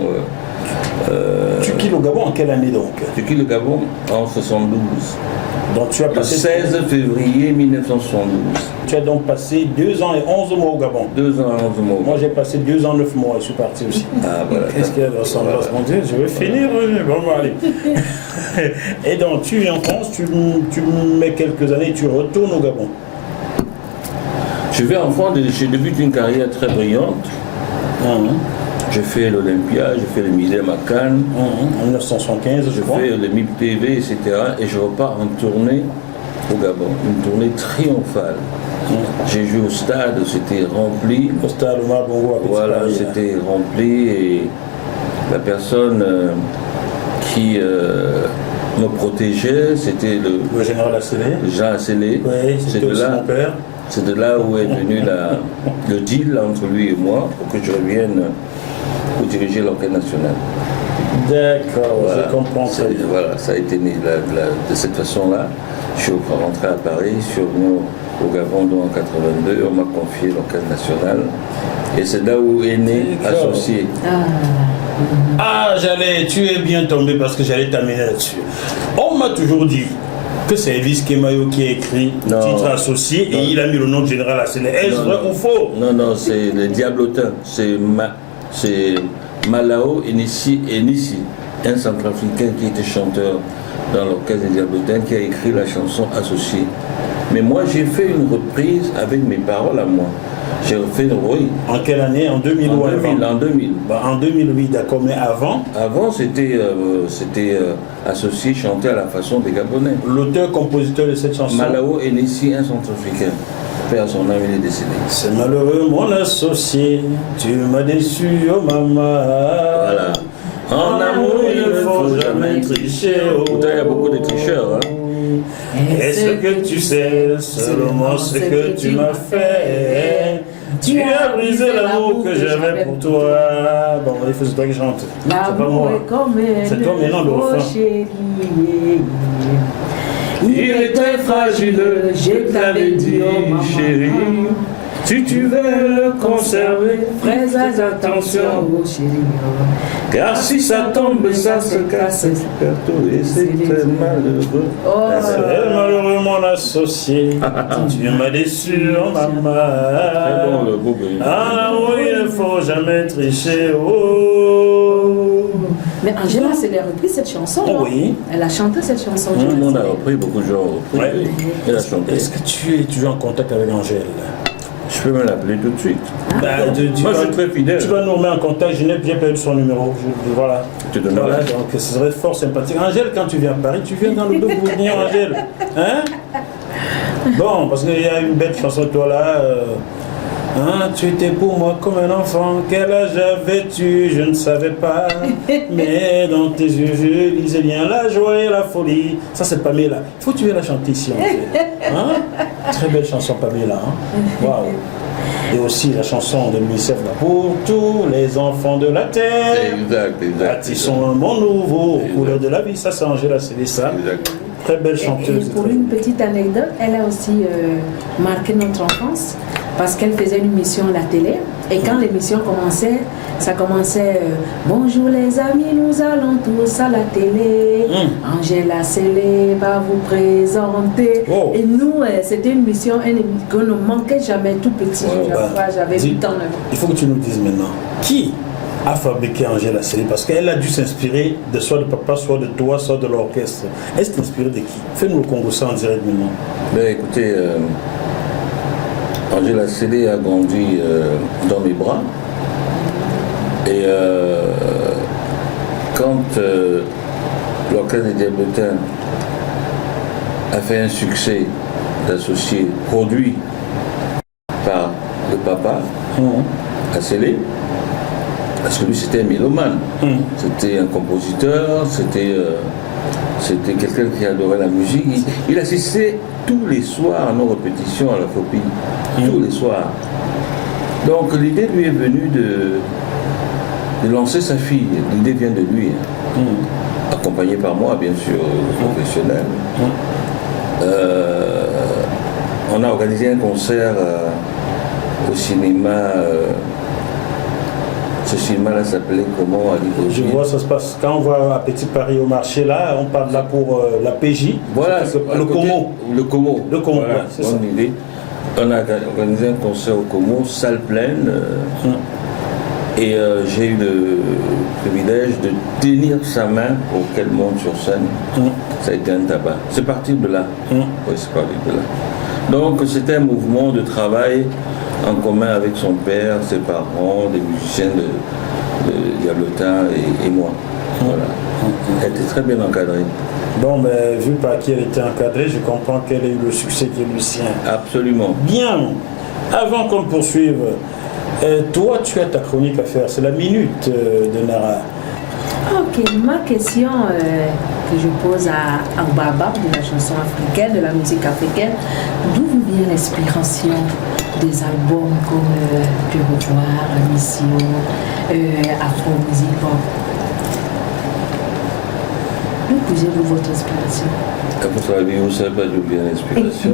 Tu quittes le Gabon en quelle année donc? Je quitte le Gabon en 72. Donc tu as Le passé 16 février 1972. Tu as donc passé 2 ans et 11 mois au Gabon. 2 ans et 11 mois. Moi j'ai passé 2 ans 9 mois et je suis parti aussi. Ah voilà. Qu'est-ce qu'il y a de ressemblance, mon Dieu? Je vais finir. Bon, allez. Et donc, tu es en France, tu mets quelques années, tu retournes au Gabon. Je vais en France, j'ai débuté une carrière très brillante. J'ai fait l'Olympia, j'ai fait le musée Macan. En 1975, je crois. J'ai fait le MIP TV, etc. Et je repars en tournée au Gabon, une tournée triomphale. J'ai joué au stade, c'était rempli. Au stade Omar Bongo. Voilà, c'était rempli et la personne qui me protégeait, c'était le général Assélé. Jean Assélé. Oui, c'était aussi mon père. C'est de là où est venu le deal entre lui et moi pour que je revienne pour diriger l'Orchestre National. D'accord, voilà. Je comprends ça. Voilà, ça a été né de cette façon-là. Je suis rentré à Paris, je suis revenu au Gabon en 82, on m'a confié l'Orchestre National. Et c'est là où est né Associé. Tu es bien tombé parce que j'allais t'amener là-dessus. On m'a toujours dit que c'est Elvis Kemayo qui a écrit le titre Associé et il a mis le nom de Général Assélé. Est-ce vrai ou faux? Non, c'est le Diablotin. C'est Malao Enissi, un centrafricain qui était chanteur dans l'orchestre des Diablotins qui a écrit la chanson Associé. Mais moi j'ai fait une reprise avec mes paroles à moi. J'ai refait oui. En quelle année? En 2000 ou avant? En 2000. En 2008, d'accord, mais avant? Avant, c'était Associé, chanté à la façon des Gabonais. L'auteur-compositeur de cette chanson? Malao Enissi, un centrafricain. Père, son âme, il est décédé. C'est malheureux, mon associé, tu m'as déçu, oh maman. Voilà. En amour, il ne faut jamais tricher. Pourtant, il y a beaucoup de tricheurs. Hein. Et ce que tu sais, seulement ce que tu m'as fait. Tu as brisé l'amour que j'avais pour toi. Bon, il faut que toi qui chante. C'est pas moi. C'est toi maintenant le refrain. Il était fragile, je t'avais dit, chérie. Si tu veux le conserver, fais attention, chérie. Car si ça tombe, ça se casse, et c'est malheureux. C'est malheureux, mon associé. Tu m'as déçu, oh maman. Ah oui, il ne faut jamais tricher. Oh. Mais Angela, c'est elle a repris cette chanson. Oui. Elle a chanté cette chanson. Tout le monde a repris, beaucoup de gens ont repris. Ouais. Elle a chanté. Est-ce que tu es toujours en contact avec Angèle? Je peux me l'appeler tout de suite. Moi, je suis très fidèle. Tu vas nous remettre en contact. J'ai perdu son numéro. Voilà. Voilà, donc ce serait fort sympathique. Angèle, quand tu viens à Paris, tu viens dans le bœuf bourguignon, Angèle. Hein? Bon, parce qu'il y a une belle chanson de toi là. Tu étais pour moi comme un enfant. Quel âge avais-tu? Je ne savais pas. Mais dans tes yeux, je lisais bien la joie et la folie. Ça, c'est Pamela. Il faut que tu viennes la chanter ici, Très belle chanson, Pamela. Waouh. Et aussi la chanson de Louis Sef, pour tous les enfants de la terre. Exact. Bâtissons un monde nouveau, aux couleurs de la vie. Ça, c'est Angela, c'est ça. Exact. Très belle chanteuse. Et pour une petite anecdote, elle a aussi marqué notre enfance parce qu'elle faisait une émission à la télé. Et quand l'émission commençait, ça commençait bonjour les amis, nous allons tous à la télé. Angela Assélé va vous présenter. Oh. Et nous, c'était une émission qu'on ne manquait jamais tout petit. J'avais 8 ans. Il faut que tu nous dises maintenant, qui a fabriqué Angela Assélé? Parce qu'elle a dû s'inspirer de soit de papa, soit de toi, soit de l'orchestre. Elle s'est inspirée de qui? Fais-nous le Congo ça en direct maintenant. Ben écoutez, Angela Assélé a grandi dans mes bras. Et quand l'Orchestre des Diablotins a fait un succès d'associé produit par le papa, Assélé, parce que lui c'était un mélomane, c'était un compositeur, c'était quelqu'un qui adorait la musique. Il assistait tous les soirs à nos répétitions à la Fopie, tous les soirs. Donc l'idée lui est venue de lancer sa fille. L'idée vient de lui, accompagné par moi, bien sûr, professionnel. On a organisé un concert au cinéma. Ce cinéma-là s'appelait comment à Libreville? Je vois, ça se passe quand on va à Petit Paris au marché, là, on parle là pour la PJ. Voilà, le Como. Le Como. Le Como, voilà, c'est ça. Idée. On a organisé un concert au Como, salle pleine. Et j'ai eu le privilège de tenir sa main pour qu'elle monte sur scène. Ça a été un tabac. C'est parti de là. Oui, c'est parti de là. Donc c'était un mouvement de travail en commun avec son père, ses parents, des musiciens de Diablotin et moi. Voilà. Elle était très bien encadrée. Bon, mais vu par qui elle était encadrée, je comprends qu'elle ait eu le succès qui est le sien. Absolument. Bien, avant qu'on poursuive, toi tu as ta chronique à faire, c'est la minute de Nara. Ok, ma question que je pose à Baba de la chanson africaine, de la musique africaine, d'où vous vient l'inspiration des albums comme Tu revoir, Mission, Afro Music Pop? D'où puisez-vous votre inspiration? À votre avis, vous ne savez pas d'où vient l'inspiration?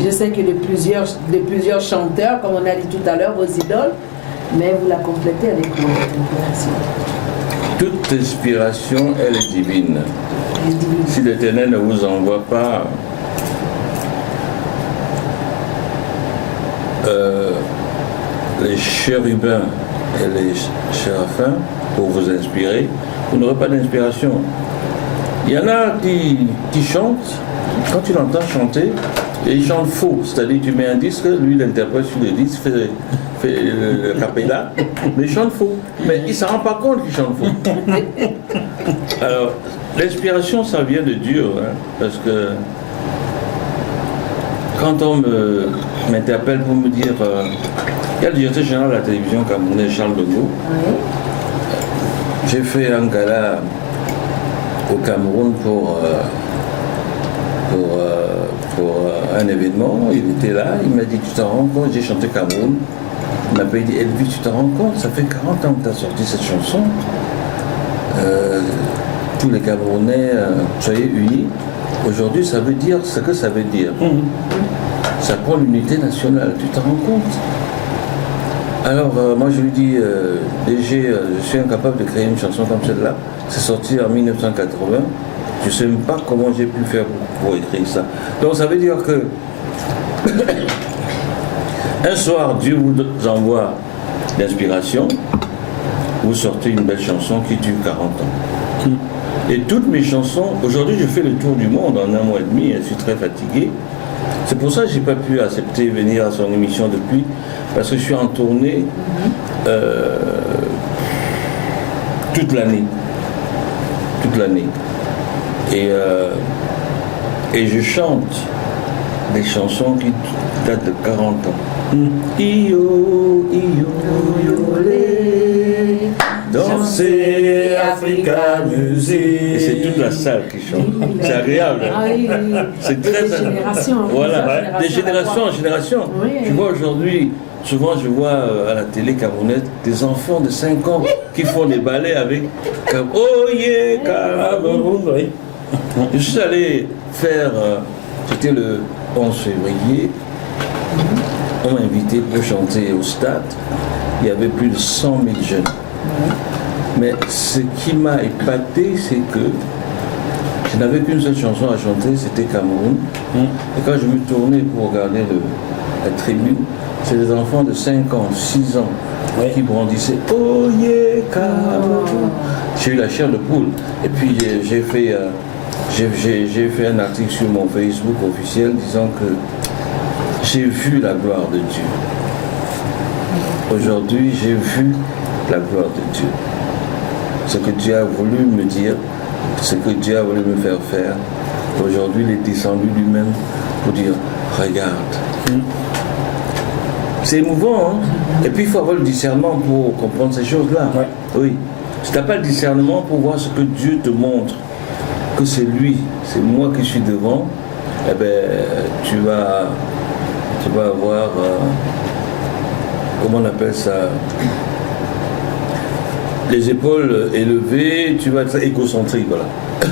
Je sais que de plusieurs chanteurs, comme on a dit tout à l'heure, vos idoles, mais vous la complétez avec votre inspiration. Toute inspiration, elle est divine. Elle est divine. Si l'Éternel ne vous envoie pas les chérubins et les séraphins pour vous inspirer, vous n'aurez pas d'inspiration. Il y en a qui chantent, quand tu l'entends chanter, et ils chantent faux, c'est-à-dire tu mets un disque, lui l'interprète sur le disque, fait le capella, mais il chante faux. Mais il ne s'en rend pas compte qu'il chante faux. Alors, l'inspiration, ça vient de Dieu, hein, parce que quand on m'interpelle pour me dire, il y a le directeur général de la télévision camerounaise, Charles de Gaulle. Oui. J'ai fait un gala au Cameroun pour un événement. Il était là, il m'a dit, tu t'en rends compte, j'ai chanté Cameroun. Il m'a dit, Elvis, tu t'en rends compte, ça fait 40 ans que tu as sorti cette chanson. Tous les Camerounais, soyez unis. Aujourd'hui, ça veut dire ce que ça veut dire. Ça prend l'unité nationale, tu t'en rends compte? Alors, moi je lui dis, DG, je suis incapable de créer une chanson comme celle-là. C'est sorti en 1980. Je ne sais même pas comment j'ai pu faire pour écrire ça. Donc ça veut dire que un soir, Dieu vous envoie l'inspiration, vous sortez une belle chanson qui dure 40 ans. Et toutes mes chansons, aujourd'hui je fais le tour du monde en un mois et demi, je suis très fatigué. C'est pour ça que je n'ai pas pu accepter venir à son émission depuis, parce que je suis en tournée toute l'année. Toute l'année. Et je chante des chansons qui datent de 40 ans. Io, io, yolé, danser Africa Music. Et c'est toute la salle qui chante. C'est agréable. Ah oui, oui. C'est Des très générations. Voilà, des générations en génération. Oui. Tu vois aujourd'hui, souvent je vois à la télé camerounaise des enfants de 5 ans qui font des ballets avec Oh yeah, Cameroun. Oui. Je suis allé faire, c'était le 11 février, on m'a invité pour chanter au stade. Il y avait plus de 100 000 jeunes. Mais ce qui m'a épaté, c'est que je n'avais qu'une seule chanson à chanter, c'était Cameroun. Et quand je me tournais pour regarder la tribune, c'est des enfants de 5 ans, 6 ans qui brandissaient Oh yeah, Cameroun. J'ai eu la chair de poule. Et puis j'ai fait un article sur mon Facebook officiel disant que j'ai vu la gloire de Dieu. Aujourd'hui, j'ai vu la gloire de Dieu. Ce que Dieu a voulu me dire, ce que Dieu a voulu me faire faire, aujourd'hui, il est descendu lui-même pour dire, regarde. C'est émouvant, hein? Et puis il faut avoir le discernement pour comprendre ces choses-là. Ouais. Oui. Si tu n'as pas le discernement pour voir ce que Dieu te montre, que c'est lui, c'est moi qui suis devant, eh ben, tu vas avoir, comment on appelle ça, les épaules élevées, tu vas être égocentrique, voilà. Tu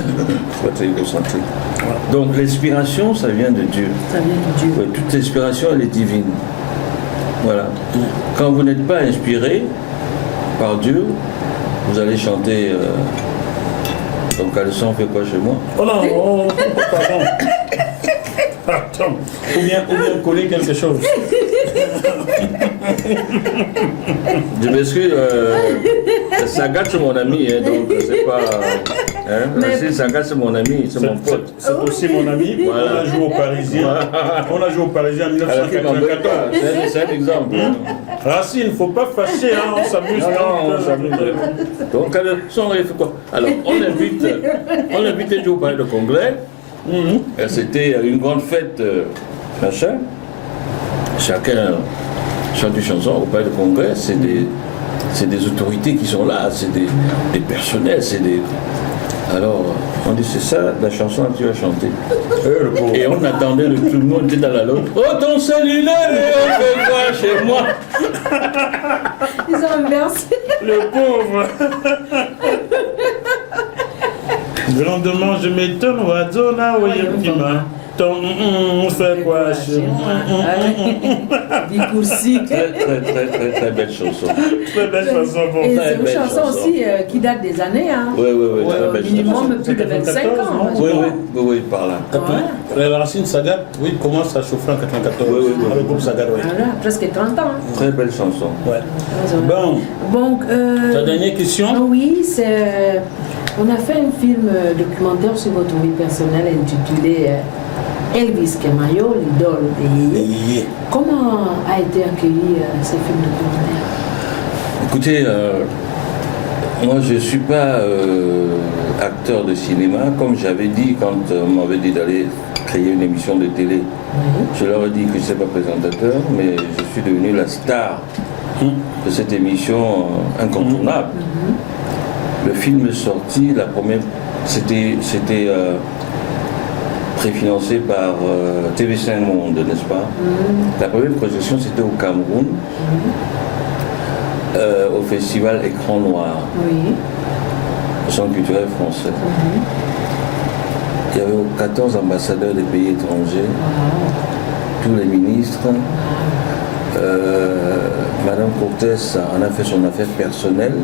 vas être égocentrique. Voilà. Donc l'inspiration, ça vient de Dieu. Ça vient de Dieu. Ouais, toute inspiration, elle est divine. Voilà. Quand vous n'êtes pas inspiré par Dieu, vous allez chanter ton caleçon fait quoi chez moi? Oh non, pardon. Attends, ou bien coller quelque chose. Je m'excuse, Sagat c'est mon ami, hein, donc c'est pas. Racine Sagat c'est mon ami, c'est mon pote. C'est aussi mon ami. Voilà. On a joué au Parisien. On a joué au Parisien en 1994. C'est un exemple. Racine, il ne faut pas fâcher, hein, on s'amuse. Non, on s'amuse. Donc, on fait quoi? Alors, on invite un jour au palais de congrès. Et c'était une grande fête, machin. Chacun chante une chanson au palais de congrès. C'est des autorités qui sont là, c'est des personnels, c'est des. Alors, on dit c'est ça la chanson que tu vas chanter. Et on attendait tout le monde était dans la loge. Oh ton cellulaire, on fait quoi chez moi? Ils ont inversé. Le pauvre. Le lendemain, je m'étonne, Wadzona, Oyeptima. On fait quoi chez moi? Bikoussi. Très belle chanson. Très belle chanson pour Et ça. c'est une chanson aussi qui date des années. Hein. Oui, très belle chanson. Minimum plus de 25 ans. Oui, par là. La Racine Sagat, oui, commence à chauffer en 94. Oui. Avec le groupe Sagat, oui. Voilà, presque 30 ans. Très belle chanson. Ouais. Bon, Donc, ta dernière question? oui, c'est. On a fait un film documentaire sur votre vie personnelle intitulé Elvis Kemayo, l'idole de Yeye. Comment a été accueilli ce film documentaire? Écoutez, moi je ne suis pas acteur de cinéma. Comme j'avais dit quand on m'avait dit d'aller créer une émission de télé, je leur ai dit que je ne suis pas présentateur, mais je suis devenu la star de cette émission incontournable. Le film est sorti, la première, c'était préfinancé par TV5 Monde, n'est-ce pas? La première projection c'était au Cameroun, au festival Écran Noir, au Centre culturel français. Il y avait 14 ambassadeurs des pays étrangers, tous les ministres. Madame Cortés en a fait son affaire personnelle.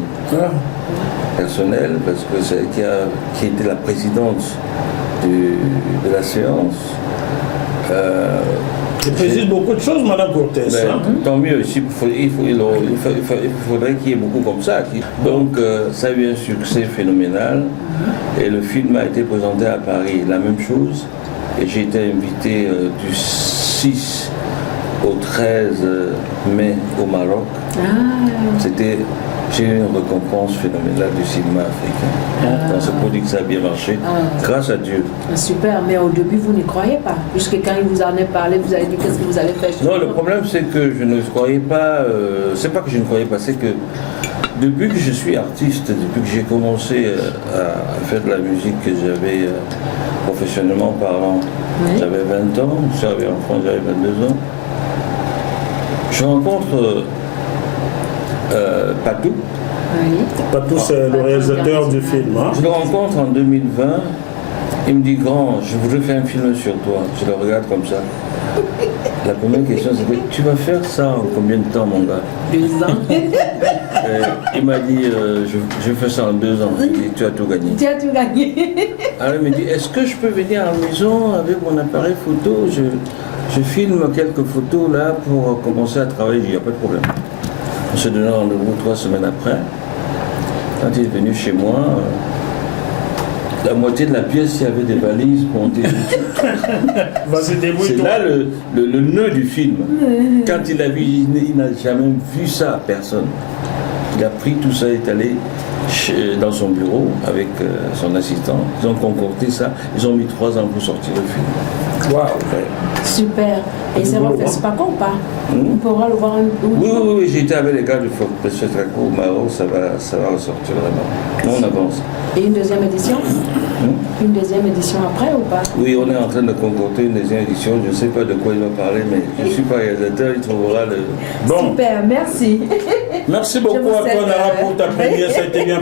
Personnelle, parce que c'est elle qui était la présidente de la séance. Elle préside beaucoup de choses, Madame Cortés. Tant mieux, il faudrait qu'il y ait beaucoup comme ça. Donc, ça a eu un succès phénoménal. Et le film a été présenté à Paris, la même chose. Et j'ai été invité du 6 au 13 mai au Maroc. J'ai eu une récompense phénoménale du cinéma africain. On se peut dire que ça a bien marché, grâce à Dieu. Super, mais au début vous n'y croyez pas. Puisque quand il vous en est parlé, vous avez dit qu'est-ce que vous allez faire chez Non, vous? le problème c'est que je ne croyais pas, c'est pas que je ne croyais pas, c'est que depuis que je suis artiste, depuis que j'ai commencé à faire de la musique que j'avais professionnellement parlant, j'avais 20 ans, je suis arrivé en France, j'avais 22 ans, je rencontre Patou. Patou, c'est le réalisateur du film. Je le rencontre en 2020. Il me dit, grand, je voudrais faire un film sur toi. Je le regarde comme ça. La première question, c'est, tu vas faire ça en combien de temps, mon gars? 2 ans. Il m'a dit, je fais ça en 2 ans. Je lui ai dit, tu as tout gagné. Tu as tout gagné. Alors il me dit, est-ce que je peux venir à la maison avec mon appareil photo? Je filme quelques photos là pour commencer à travailler. Il n'y a pas de problème. On s'est donné rendez-vous 3 semaines après. Quand il est venu chez moi, la moitié de la pièce, il y avait des valises montées. C'est là le nœud du film. Quand il a vu, il n'a jamais vu ça à personne. Il a pris tout ça, est allé dans son bureau avec son assistant. Ils ont concocté ça. Ils ont mis 3 ans pour sortir le film. Waouh! Super. Et ça va faire ce pas ou pas? On pourra le voir un peu. Oui, j'ai été avec les gars du Festival au Maroc, ça va ressortir vraiment. On avance. Et une deuxième édition? Une deuxième édition après ou pas? Oui, on est en train de concocter une deuxième édition. Je ne sais pas de quoi il va parler, mais je ne suis pas réalisateur, il trouvera le... Super, merci. Merci beaucoup à toi, Nara, pour ta première, ça a été bien.